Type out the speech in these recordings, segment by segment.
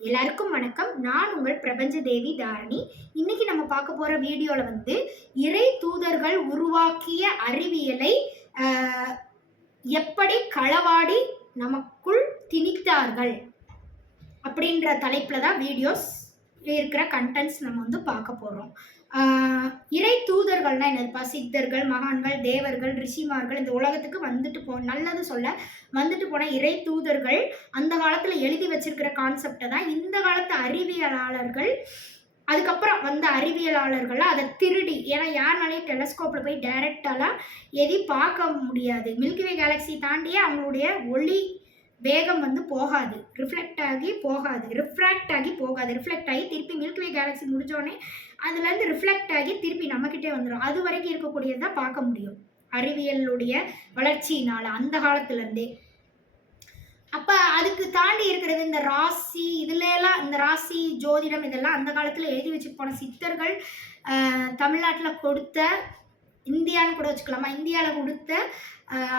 எல்லாருக்கும் வணக்கம். நான் உங்கள் பிரபஞ்ச தேவி தாரணி. இன்னைக்கு நம்ம பார்க்க போற வீடியோல இறை தூதர்கள் உருவாக்கிய அறிவியலை எப்படி களவாடி நமக்குள் திணித்தார்கள் அப்படின்ற தலைப்புல தான் வீடியோஸ் இருக்கிற கண்டென்ட்ஸ் நம்ம பார்க்க போறோம். இறை தூதர்கள்னா என்னதுப்பா? சித்தர்கள், மகான்கள், தேவர்கள், ரிஷிமார்கள் இந்த உலகத்துக்கு நல்லது சொல்ல வந்துட்டு போன இறை தூதர்கள் அந்த காலத்துல எழுதி வச்சிருக்கிற கான்செப்டை தான் இந்த காலத்து அறிவியலாளர்கள் அதுக்கப்புறம் வந்த அறிவியலாளர்கள் அதை திருடி, ஏன்னா யாருனாலையும் டெலஸ்கோப்ல போய் டைரக்டாலாம் எதையும் பார்க்க முடியாது. மில்கிவே கேலக்சி தாண்டியே அவங்களுடைய ஒளி வேகம் போகாது, ரிஃப்ளெக்ட் ஆகி திருப்பி மில்கிவே கேலக்சி முடிஞ்சோடனே அதுலேருந்து ரிஃப்ளெக்ட் ஆகி திருப்பி நம்மக்கிட்டே வந்துடும். அது வரைக்கும் இருக்கக்கூடியதான் பார்க்க முடியும் அறிவியலுடைய வளர்ச்சியினால அந்த காலத்துலேருந்தே. அப்போ அதுக்கு தாண்டி இருக்கிறது இந்த ராசி, இதுலலாம் இந்த ராசி ஜோதிடம் இதெல்லாம் அந்த காலத்தில் எழுதி வச்சுட்டு போன சித்தர்கள் தமிழ்நாட்டில் கொடுத்த, இந்தியான்னு கூட வச்சுக்கலாமா, இந்தியாவில் கொடுத்த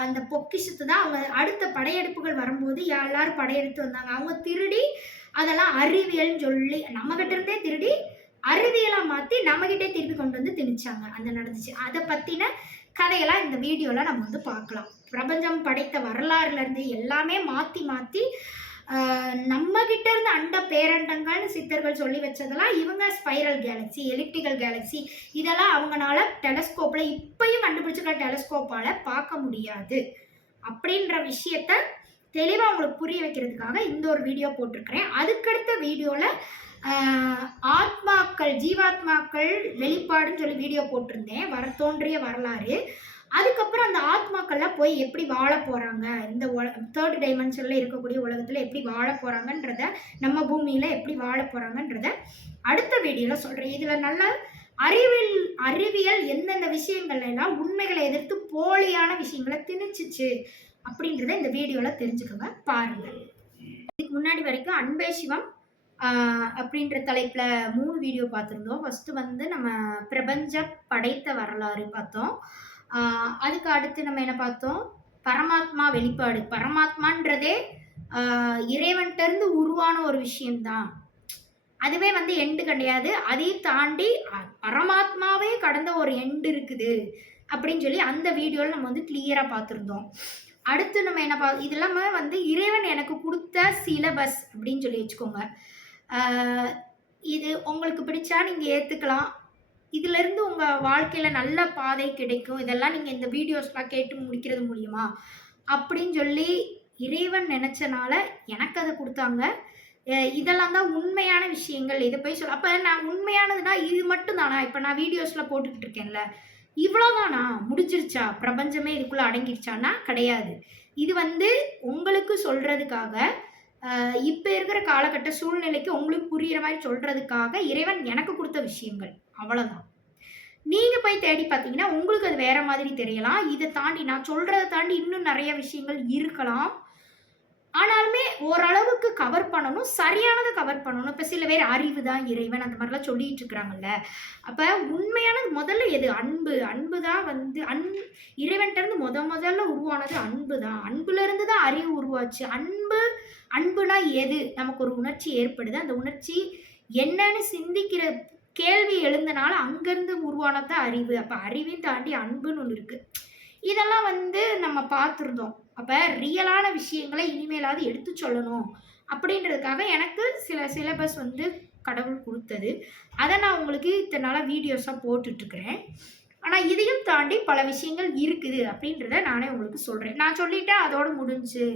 அந்த பொக்கிஷத்தை தான் அவங்க அடுத்த படையெடுப்புகள் வரும்போது எல்லாரும் படையெடுத்து வந்தாங்க. அவங்க திருடி அதெல்லாம் அறிவியல்னு சொல்லி நம்மகிட்ட இருந்தே திருடி அறிவியலாக மாற்றி நம்மகிட்டே திருப்பி கொண்டு வந்து திணிச்சாங்க. அந்த நடந்துச்சு. அதை பற்றின கதையெல்லாம் இந்த வீடியோவில் நம்ம பார்க்கலாம். பிரபஞ்சம் படைத்த வரலாறுலேருந்து எல்லாமே மாற்றி மாற்றி நம்ம கிட்ட இருந்து அண்ட பேரண்டங்கள்னு சித்தர்கள் சொல்லி வச்சதெல்லாம் இவங்க ஸ்பைரல் கேலக்சி, எலிப்டிக்கல் கேலக்சி இதெல்லாம் அவங்களால டெலஸ்கோப்பில் இப்பயும் கண்டுபிடிச்சிருக்க டெலஸ்கோப்பால் பார்க்க முடியாது அப்படின்ற விஷயத்த தெளிவாக உங்களுக்கு புரிய வைக்கிறதுக்காக இந்த ஒரு வீடியோ போட்டிருக்கிறேன். அதுக்கடுத்த வீடியோவில் ஆத்மாக்கள், ஜீவாத்மாக்கள் வெளிப்பாடுன்னு சொல்லி வீடியோ போட்டிருந்தேன், தோன்றிய வரலாறு. அதுக்கப்புறம் அந்த ஆத்மாக்கள்லாம் போய் எப்படி வாழ போகிறாங்க, இந்த தேர்ட் டைமென்ஷனில் இருக்கக்கூடிய உலகத்தில் எப்படி வாழ போகிறாங்கன்றத, நம்ம பூமியில் எப்படி வாழ போகிறாங்கன்றத அடுத்த வீடியோவில் சொல்கிறேன். இதில் நல்ல அறிவியல் எந்தெந்த விஷயங்கள்லாம் உண்மைகளை எதிர்த்து போலியான விஷயங்களை திணிச்சிச்சு அப்படின்றத இந்த வீடியோவில் தெரிஞ்சுக்கோங்க, பாருங்கள். இதுக்கு முன்னாடி வரைக்கும் அன்பே சிவம் அப்படின்ற தலைப்பில் 3 வீடியோ பார்த்துருந்தோம். ஃபஸ்ட்டு நம்ம பிரபஞ்ச படைத்த வரலாறு பார்த்தோம். அதுக்கு அடுத்து நம்ம என்ன பார்த்தோம்? பரமாத்மா வெளிப்பாடு. பரமாத்மான்றதே இறைவன்கிட்டருந்து உருவான ஒரு விஷயம்தான், அதுவே எண்டு கிடையாது. அதையும் தாண்டி பரமாத்மாவே கடந்த ஒரு எண்டு இருக்குது அப்படின்னு சொல்லி அந்த வீடியோவில் நம்ம கிளியராக பார்த்துருந்தோம். அடுத்து நம்ம என்ன இதெல்லாம் இறைவன் எனக்கு கொடுத்த சிலபஸ் அப்படின்னு சொல்லி வச்சுக்கோங்க. இது உங்களுக்கு பிடிச்சா நீங்கள் ஏற்றுக்கலாம், இதிலிருந்து உங்கள் வாழ்க்கையில் நல்ல பாதை கிடைக்கும், இதெல்லாம் நீங்கள் இந்த வீடியோஸ்லாம் கேட்டு முடிக்கிறது மூலியமா அப்படின்னு சொல்லி இறைவன் நினச்சனால எனக்கு அதை கொடுத்தாங்க. இதெல்லாம் தான் உண்மையான விஷயங்கள். இதை போய் அப்போ நான் உண்மையானதுன்னா இது மட்டும் தானா? இப்போ நான் வீடியோஸில் போட்டுக்கிட்டு இருக்கேன்ல, இவ்வளோதானா? முடிஞ்சிருச்சா? பிரபஞ்சமே இதுக்குள்ளே அடங்கிருச்சான்னா கிடையாது. இது உங்களுக்கு சொல்கிறதுக்காக, இப்போ இருக்கிற காலகட்ட சூழ்நிலைக்கு உங்களுக்கு புரிகிற மாதிரி சொல்கிறதுக்காக இறைவன் எனக்கு கொடுத்த விஷயங்கள், அவ்வளோதான். நீங்கள் போய் தேடி பார்த்தீங்கன்னா உங்களுக்கு அது வேறு மாதிரி தெரியலாம். இதை தாண்டி நான் சொல்கிறத தாண்டி இன்னும் நிறைய விஷயங்கள் இருக்கலாம். ஆனாலுமே ஓரளவுக்கு கவர் பண்ணணும், சரியானதை கவர் பண்ணணும். இப்போ சில பேர் அறிவு தான் இறைவன் அந்த மாதிரிலாம் சொல்லிட்டு இருக்கிறாங்கல்ல. அப்போ உண்மையானது முதல்ல எது? அன்பு தான் இறைவன்கிட்டருந்து முதல்ல உருவானது அன்பு தான். அன்புலேருந்து தான் அறிவு உருவாச்சு. அன்புனா எது? நமக்கு ஒரு உணர்ச்சி ஏற்படுது, அந்த உணர்ச்சி என்னன்னு சிந்திக்கிற கேள்வி எழுந்தனால அங்கேருந்து உருவானது தான் அறிவு. அப்போ அறிவையும் தாண்டி அன்புன்னு ஒன்று இருக்குது. இதெல்லாம் நம்ம பார்த்துருந்தோம். அப்போ ரியலான விஷயங்களை இனிமேலாவது எடுத்து சொல்லணும் அப்படின்றதுக்காக எனக்கு சில சிலபஸ் கடவுள் கொடுத்தது. அதை நான் உங்களுக்கு இத்தனை நாளாக வீடியோஸாக போட்டுட்ருக்கிறேன். ஆனால் இதையும் தாண்டி பல விஷயங்கள் இருக்குது அப்படின்றத நானே உங்களுக்கு சொல்கிறேன். நான் சொல்லிட்டேன் அதோடு முடிஞ்சு,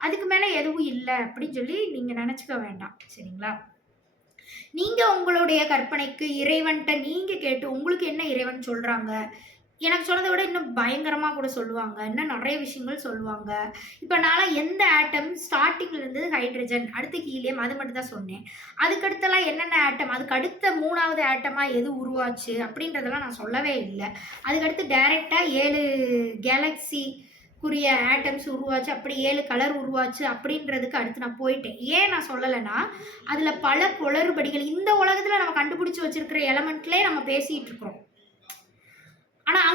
அதுக்கு மேலே எதுவும் இல்லை அப்படின்னு சொல்லி நீங்கள் நினச்சிக்க வேண்டாம், சரிங்களா? நீங்கள் உங்களுடைய கற்பனைக்கு இறைவன்கிட்ட நீங்கள் கேட்டு உங்களுக்கு என்ன இறைவன் சொல்கிறாங்க, எனக்கு சொன்னதை விட இன்னும் பயங்கரமாக கூட சொல்லுவாங்க, இன்னும் நிறைய விஷயங்கள் சொல்லுவாங்க. இப்போ நான் எந்த ஆட்டம் ஸ்டார்டிங்கில் இருந்தது ஹைட்ரஜன், அடுத்து ஹீலியம், அது மட்டும் தான் சொன்னேன். அதுக்கடுத்தெல்லாம் என்னென்ன ஆட்டம், அதுக்கு அடுத்த 3வது ஆட்டமாக எது உருவாச்சு அப்படின்றதெல்லாம் நான் சொல்லவே இல்லை. அதுக்கடுத்து டைரெக்டாக 7 கேலக்சிக்குரிய ஆட்டம்ஸ் உருவாச்சு, அப்படி 7 கலர் உருவாச்சு அப்படின்றதுக்கு அடுத்து நான் போயிட்டேன். ஏன் நான் சொல்லலைன்னா அதில் பல குளறுபடிகள் இந்த உலகத்தில் நம்ம கண்டுபிடிச்சி வச்சுருக்கிற எலமெண்ட்லேயே நம்ம பேசிகிட்டு இருக்கிறோம். ஆனால்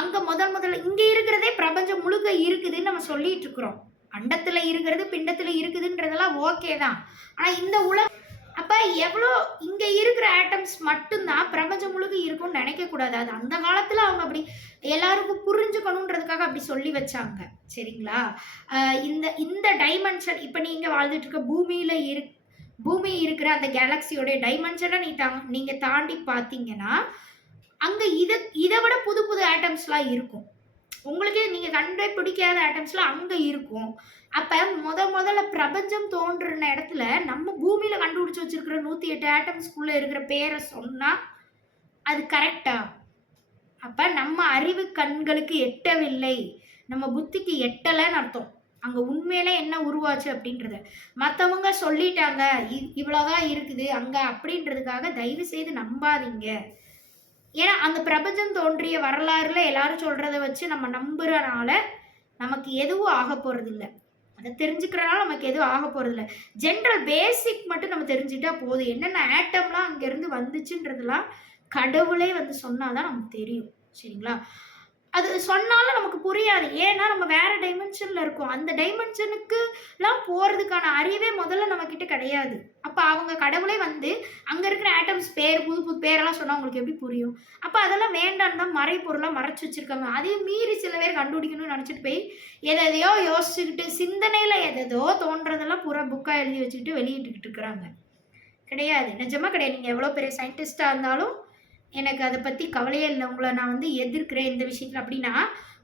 அங்கே முதல்ல இங்கே இருக்கிறதே பிரபஞ்சம் முழுக்க இருக்குதுன்னு நம்ம சொல்லிட்டு இருக்கிறோம். அண்டத்தில் இருக்கிறது பிண்டத்தில் இருக்குதுன்றதெல்லாம் ஓகே தான். ஆனால் இந்த அப்போ எவ்வளோ இங்கே இருக்கிற ஆட்டம்ஸ் மட்டும்தான் பிரபஞ்சம் முழுக்க இருக்கும்னு நினைக்கக்கூடாது. அது அந்த காலத்தில் அவங்க அப்படி எல்லாருக்கும் புரிஞ்சுக்கணுன்றதுக்காக அப்படி சொல்லி வச்சாங்க. சரிங்களா? இந்த இந்த டைமென்ஷன் இப்போ நீங்கள் வாழ்ந்துட்டு இருக்க பூமி இருக்கிற அந்த கேலக்சியோடைய டைமென்ஷனை நீங்கள் தாண்டி பார்த்தீங்கன்னா அங்கே இதை விட புது புது ஆட்டம்ஸ்லாம் இருக்கும். உங்களுக்கே நீங்கள் கண்டே பிடிக்காத ஆட்டம்ஸ்லாம் அங்கே இருக்கும். அப்போ முதல்ல பிரபஞ்சம் தோன்றுன இடத்துல நம்ம பூமியில் கண்டுபிடிச்சி வச்சிருக்கிற 108 ஆட்டம்ஸ்குள்ளே இருக்கிற பேரை சொன்னால் அது கரெக்டா? அப்போ நம்ம அறிவு கண்களுக்கு எட்டவில்லை, நம்ம புத்திக்கு எட்டலைன்னு அர்த்தம். அங்கே உண்மையிலே என்ன உருவாச்சு அப்படின்றத மற்றவங்க சொல்லிட்டாங்க இவ்வளோதான் இருக்குது அங்கே அப்படின்றதுக்காக தயவு செய்து நம்பாதீங்க. ஏன்னா அந்த பிரபஞ்சம் தோன்றிய வரலாறுல எல்லாரும் சொல்கிறத வச்சு நம்ம நம்புறனால நமக்கு எதுவும் ஆக போகிறதில்ல. அதை தெரிஞ்சுக்கிறனால நமக்கு எதுவும் ஆக போகிறதில்ல. ஜென்ரல் பேசிக் மட்டும் நம்ம தெரிஞ்சுக்கிட்டா போதும். என்னென்ன ஆட்டம்லாம் அங்கேருந்து வந்துச்சுன்றதுலாம் கடவுளே வந்து சொன்னாதான் நமக்கு தெரியும். சரிங்களா? அது சொன்னாலும் நமக்கு புரியாது. ஏன்னா நம்ம வேற டைமென்ஷனில் இருக்கோம். அந்த டைமென்ஷனுக்குலாம் போகிறதுக்கான அறிவே முதல்ல நம்மக்கிட்ட கிடையாது. அப்போ அவங்க கடவுளே வந்து அங்கே இருக்கிற ஆட்டம்ஸ் பேர் புது புது பேரெல்லாம் சொன்னால் உங்களுக்கு எப்படி புரியும்? அப்போ அதெல்லாம் வேண்டான்னு தான் மறைப்பொருளாக மறைச்சி வச்சுருக்காங்க. அதையும் மீறி சில பேர் கண்டுபிடிக்கணும்னு நினச்சிட்டு போய் எதையோ யோசிச்சுக்கிட்டு சிந்தனையில் எதோ தோன்றதெல்லாம் பூரா புக்காக எழுதி வச்சுக்கிட்டு வெளியிட்டுக்கிட்டு இருக்கிறாங்க. கிடையாது, நிஜமாக கிடையாது. நீங்கள் எவ்வளோ பெரிய சயின்டிஸ்டாக இருந்தாலும் எனக்கு அதை பற்றி கவலையே இல்லை. உங்களை நான் வந்து எதிர்க்கிறேன் இந்த விஷயத்தில் அப்படின்னா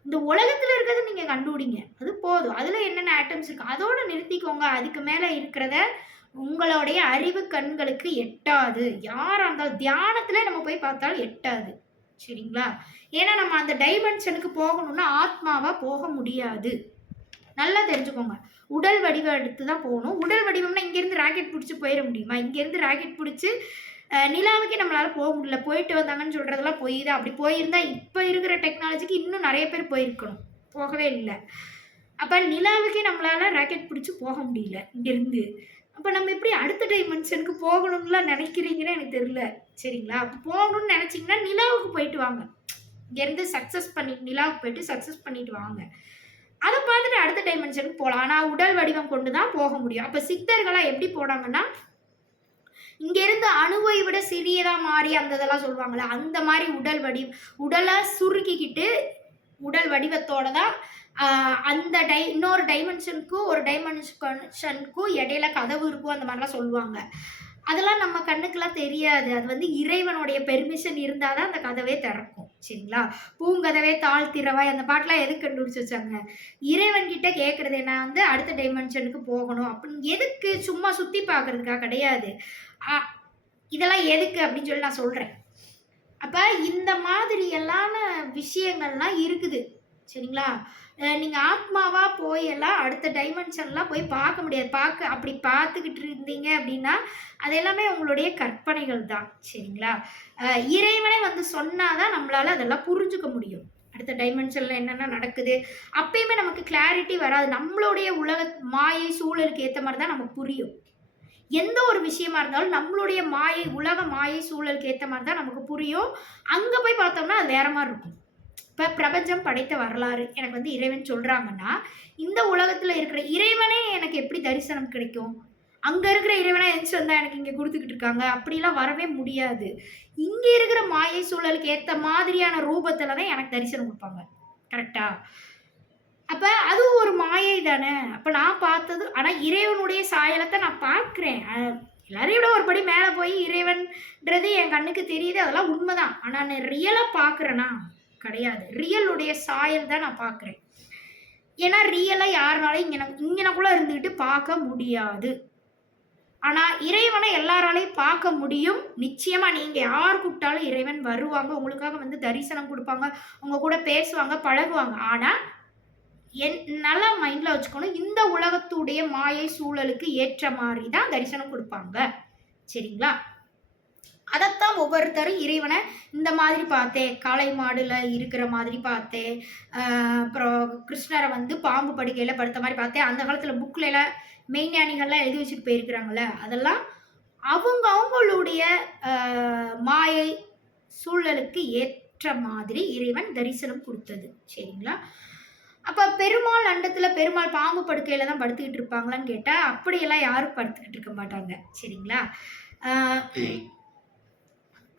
இந்த உலகத்தில் இருக்கிறத நீங்கள் கண்டுபிடிங்க, அது போதும். அதில் என்னென்ன ஆட்டம்ஸ் இருக்குது அதோடு நிறுத்திக்கோங்க. அதுக்கு மேலே இருக்கிறத உங்களுடைய அறிவு கண்களுக்கு எட்டாது. யாராக இருந்தாலும் தியானத்தில் நம்ம போய் பார்த்தாலும் எட்டாது. சரிங்களா? ஏன்னா நம்ம அந்த டைமென்ஷனுக்கு போகணும்னா ஆத்மாவாக போக முடியாது. நல்லா தெரிஞ்சுக்கோங்க. உடல் வடிவம் எடுத்து தான் போகணும். உடல் வடிவம்னா இங்கேருந்து ராக்கெட் பிடிச்சி போயிட முடியுமா? இங்கேருந்து ராக்கெட் பிடிச்சி நிலாவுக்கே நம்மளால் போக முடியல. போயிட்டு வந்தாங்கன்னு சொல்கிறதெல்லாம் போய் தான். அப்படி போயிருந்தா இப்போ இருக்கிற டெக்னாலஜிக்கு இன்னும் நிறைய பேர் போயிருக்கணும், போகவே இல்லை. அப்போ நிலாவுக்கே நம்மளால் ராக்கெட் பிடிச்சி போக முடியல இங்கேருந்து. அப்போ நம்ம எப்படி அடுத்த டைமென்ஷனுக்கு போகணும்லாம் நினைக்கிறீங்கன்னு எனக்கு தெரியல. சரிங்களா? அப்போ போகணும்னு நினச்சிங்கன்னா நிலாவுக்கு போயிட்டு வாங்க. இங்கேருந்து நிலாவுக்கு போயிட்டு சக்ஸஸ் பண்ணிட்டு வாங்க. அதை பார்த்துட்டு அடுத்த டைமென்ஷனுக்கு போகலாம். ஆனால் உடல் வடிவம் கொண்டு தான் போக முடியும். அப்போ சித்தர்களாக எப்படி போனாங்கன்னா இங்கேருந்து அணுவை விட சிறியதாக மாறி அந்த இதெல்லாம் சொல்லுவாங்களே அந்த மாதிரி உடலை சுருக்கிக்கிட்டு உடல் வடிவத்தோடு தான் அந்த இன்னொரு டைமென்ஷனுக்கும் ஒரு டைமென்ஷனுக்கும் இடையில கதவு இருக்கும் அந்த மாதிரிலாம் சொல்லுவாங்க. அதெல்லாம் நம்ம கண்ணுக்கெல்லாம் தெரியாது. அது வந்து இறைவனுடைய பெர்மிஷன் இருந்தால் தான் அந்த கதவே திறக்கும். சரிங்களா? பூங்கதவே தாழ்த்திரவாய் அந்த பாட்டெலாம் எதுக்கு கண்டுபிடிச்சி வச்சாங்க? இறைவன்கிட்ட கேட்குறது என்ன வந்து அடுத்த டைமென்ஷனுக்கு போகணும் அப்படின்னு. எதுக்கு? சும்மா சுற்றி பார்க்குறதுக்காக கிடையாது. இதெல்லாம் எதுக்கு அப்படின்னு சொல்லி நான் சொல்கிறேன். அப்போ இந்த மாதிரியெல்லான விஷயங்கள்லாம் இருக்குது. சரிங்களா? நீங்கள் ஆத்மாவாக போயெல்லாம் அடுத்த டைமென்ஷன்லாம் போய் பார்க்க முடியாது. அப்படி பார்த்துக்கிட்டு இருந்தீங்க அப்படின்னா அது எல்லாமே உங்களுடைய கற்பனைகள் தான். சரிங்களா? இறைவனே வந்து சொன்னாதான் நம்மளால் அதெல்லாம் புரிஞ்சுக்க முடியும். அடுத்த டைமென்ஷனில் என்னென்ன நடக்குது அப்பயுமே நமக்கு கிளாரிட்டி வராது. நம்மளுடைய மாயை சூழலுக்கு ஏற்ற மாதிரி தான் நமக்கு புரியும். எந்த ஒரு விஷயமா இருந்தாலும் நம்மளுடைய உலக மாயை சூழலுக்கு ஏற்ற மாதிரி தான் நமக்கு புரியும். அங்கே போய் பார்த்தோம்னா அது வேற மாதிரி இருக்கும். இப்போ பிரபஞ்சம் படைத்த வரலாறு எனக்கு வந்து இறைவன் சொல்கிறாங்கன்னா இந்த உலகத்தில் இருக்கிற இறைவனே எனக்கு எப்படி தரிசனம் கிடைக்கும்? அங்கே இருக்கிற இறைவனை எந்திச்சு வந்தால் எனக்கு இங்கே கொடுத்துக்கிட்டு இருக்காங்க அப்படிலாம் வரவே முடியாது. இங்கே இருக்கிற மாயை சூழலுக்கு ஏற்ற மாதிரியான ரூபத்தில் தான் எனக்கு தரிசனம் கொடுப்பாங்க. கரெக்டா? அப்போ அதுவும் ஒரு மாயை தானே. அப்போ நான் பார்த்தது ஆனால் இறைவனுடைய சாயலத்தை நான் பார்க்குறேன். எல்லாரையும் விட ஒரு படி மேலே போய் இறைவன்றது என் கண்ணுக்கு தெரியுது, அதெல்லாம் உண்மைதான். ஆனால் நான் ரியலாக பார்க்குறேன்னா கிடையாது. ரியலுடைய சாயல் தான் நான் பார்க்குறேன். ஏன்னா ரியலாக யாருனாலையும் இங்கனக்குள்ளே இருந்துக்கிட்டு பார்க்க முடியாது. ஆனால் இறைவனை எல்லாராலையும் பார்க்க முடியும். நிச்சயமாக நீங்கள் யார் கூப்பிட்டாலும் இறைவன் வருவாங்க, உங்களுக்காக வந்து தரிசனம் கொடுப்பாங்க, உங்கள் கூட பேசுவாங்க, பழகுவாங்க. ஆனால் நல்லா மைண்டில் வச்சுக்கணும், இந்த உலகத்துடைய மாயை சூழலுக்கு ஏற்ற மாதிரி தான் தரிசனம் கொடுப்பாங்க. சரிங்களா? அதைத்தான் ஒவ்வொருத்தரும் இறைவனை இந்த மாதிரி பார்த்தேன், காளை மாடுல இருக்கிற மாதிரி பார்த்தேன், அப்புறம் கிருஷ்ணரை வந்து பாம்பு படுக்கையில் படுத்த மாதிரி பார்த்தேன். அந்த காலத்தில் புக்கில் எல்லாம் மெய்ஞானிகள்லாம் எழுதி வச்சுட்டு போயிருக்கிறாங்களே அதெல்லாம் அவங்களுடைய மாயை சூழலுக்கு ஏற்ற மாதிரி இறைவன் தரிசனம் கொடுத்தது. சரிங்களா? அப்போ பெருமாள் அண்டத்தில் பெருமாள் பாம்பு படுக்கையில் தான் படுத்துக்கிட்டு இருப்பாங்களான்னு கேட்டால் அப்படியெல்லாம் யாரும் படுத்துக்கிட்டு இருக்க மாட்டாங்க. சரிங்களா?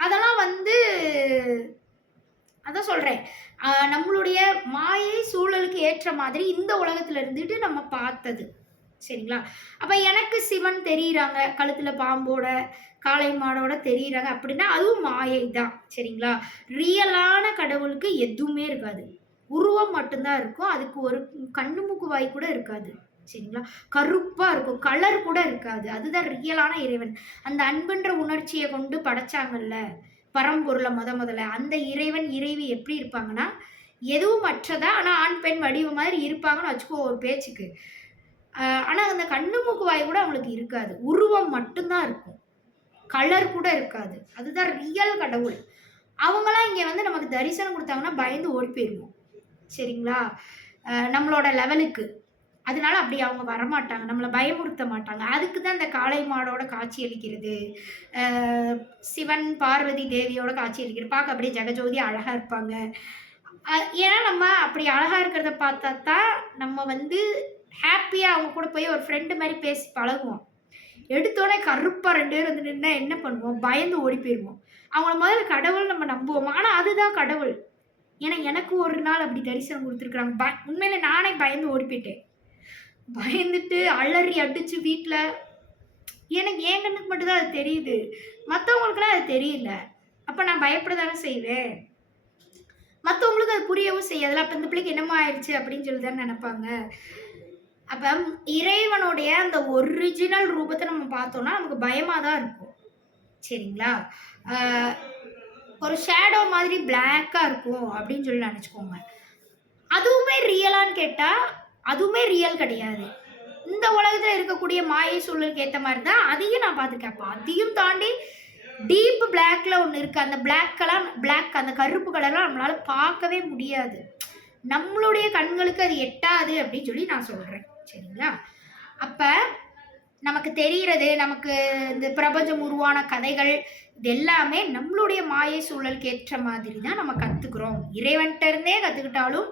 அதெல்லாம் வந்து அதான் சொல்கிறேன், நம்மளுடைய மாயை சூழலுக்கு ஏற்ற மாதிரி இந்த உலகத்தில் இருந்துட்டு நம்ம பார்த்தது. சரிங்களா? அப்போ எனக்கு சிவன் தெரியுறாங்க, கழுத்தில் பாம்போட காளை மாடோட தெரியுறாங்க அப்படின்னா அதுவும் மாயை தான். சரிங்களா? ரியலான கடவுளுக்கு எதுவுமே இருக்காது, உருவம் மட்டும்தான் இருக்கும். அதுக்கு ஒரு கண்ணு மூக்கு வாய் கூட இருக்காது. சரிங்களா? கருப்பாக இருக்கும், கலர் கூட இருக்காது. அதுதான் ரியலான இறைவன். அந்த அன்புன்ற உணர்ச்சியை கொண்டு படைச்சாங்கல்ல பரம்பொருளை முதல்ல, அந்த இறைவன் இறைவி எப்படி இருப்பாங்கன்னா எதுவும் மற்றதா, ஆனால் ஆண் பெண் வடிவம் மாதிரி இருப்பாங்கன்னு வச்சுக்கோ ஒரு பேச்சுக்கு. ஆனால் அந்த கண்ணு மூக்கு வாய் கூட அவங்களுக்கு இருக்காது, உருவம் மட்டும்தான் இருக்கும், கலர் கூட இருக்காது. அதுதான் ரியல் கடவுள். அவங்களாம் இங்கே வந்து நமக்கு தரிசனம் கொடுத்தாங்கன்னா பயந்து ஓடி போயிடுவோம். சரிங்களா? நம்மளோட லெவலுக்கு. அதனால அப்படி அவங்க வரமாட்டாங்க, நம்மளை பயமுறுத்த மாட்டாங்க. அதுக்கு தான் இந்த காளை மாடோட காட்சி அளிக்கிறது, சிவன் பார்வதி தேவியோட காட்சி அளிக்கிறது. பார்க்க அப்படியே ஜெகஜோதி அழகாக இருப்பாங்க. ஏன்னா நம்ம அப்படி அழகாக இருக்கிறத பார்த்தா தான் நம்ம வந்து ஹாப்பியாக அவங்க கூட போய் ஒரு ஃப்ரெண்டு மாதிரி பேசி பழகுவோம். எடுத்தோடனே கருப்பாக 2 பேர் வந்து நின்னா என்ன பண்ணுவோம்? பயந்து ஓடி போயிடுவோம். அவங்கள முதல்ல கடவுள் நம்ம நம்புவோம். ஆனால் அதுதான் கடவுள். ஏன்னா எனக்கு ஒரு நாள் அப்படி தரிசனம் கொடுத்துருக்குறாங்க. உண்மையில நானே பயந்து ஓடி போயிட்டேன். பயந்துட்டு அலறி அடிச்சு வீட்டில், எனக்கு என் கண்ணுக்கு மட்டும்தான் அது தெரியுது, மற்றவங்களுக்குலாம் அது தெரியல. அப்போ நான் பயப்பட தானே செய்வேன், மற்றவங்களுக்கு அது புரியவும் செய்யாதுல. அப்போ இந்த பிள்ளைக்கு என்னமோ ஆயிடுச்சு அப்படின்னு சொல்லி தானே நினைப்பாங்க. அப்போ இறைவனுடைய அந்த ஒரிஜினல் ரூபத்தை நம்ம பார்த்தோம்னா நமக்கு பயமாக தான் இருக்கும். சரிங்களா? ஒரு ஷேடோ மாதிரி பிளாக்காக இருக்கும் அப்படின்னு சொல்லி நினச்சிக்கோங்க. அதுவுமே ரியலான்னு கேட்டால் அதுவுமே ரியல் கிடையாது. இந்த உலகத்தில் இருக்கக்கூடிய மாயை சூழலுக்கு ஏற்ற மாதிரி தான் அதையும் நான் பார்த்துருக்கேன். அப்போ அதையும் தாண்டி டீப் பிளாக்ல ஒன்று இருக்குது. அந்த பிளாக் அந்த கருப்பு கலர்லாம் நம்மளால் பார்க்கவே முடியாது, நம்மளுடைய கண்களுக்கு அது எட்டாது அப்படின்னு சொல்லி நான் சொல்கிறேன். சரிங்களா? அப்போ நமக்கு தெரிகிறது, நமக்கு இந்த பிரபஞ்சம் உருவான கதைகள் இது எல்லாமே நம்மளுடைய மாயை சூழலுக்கு ஏற்ற மாதிரி தான் நம்ம கற்றுக்குறோம். இறைவன்கிட்ட இருந்தே கற்றுக்கிட்டாலும்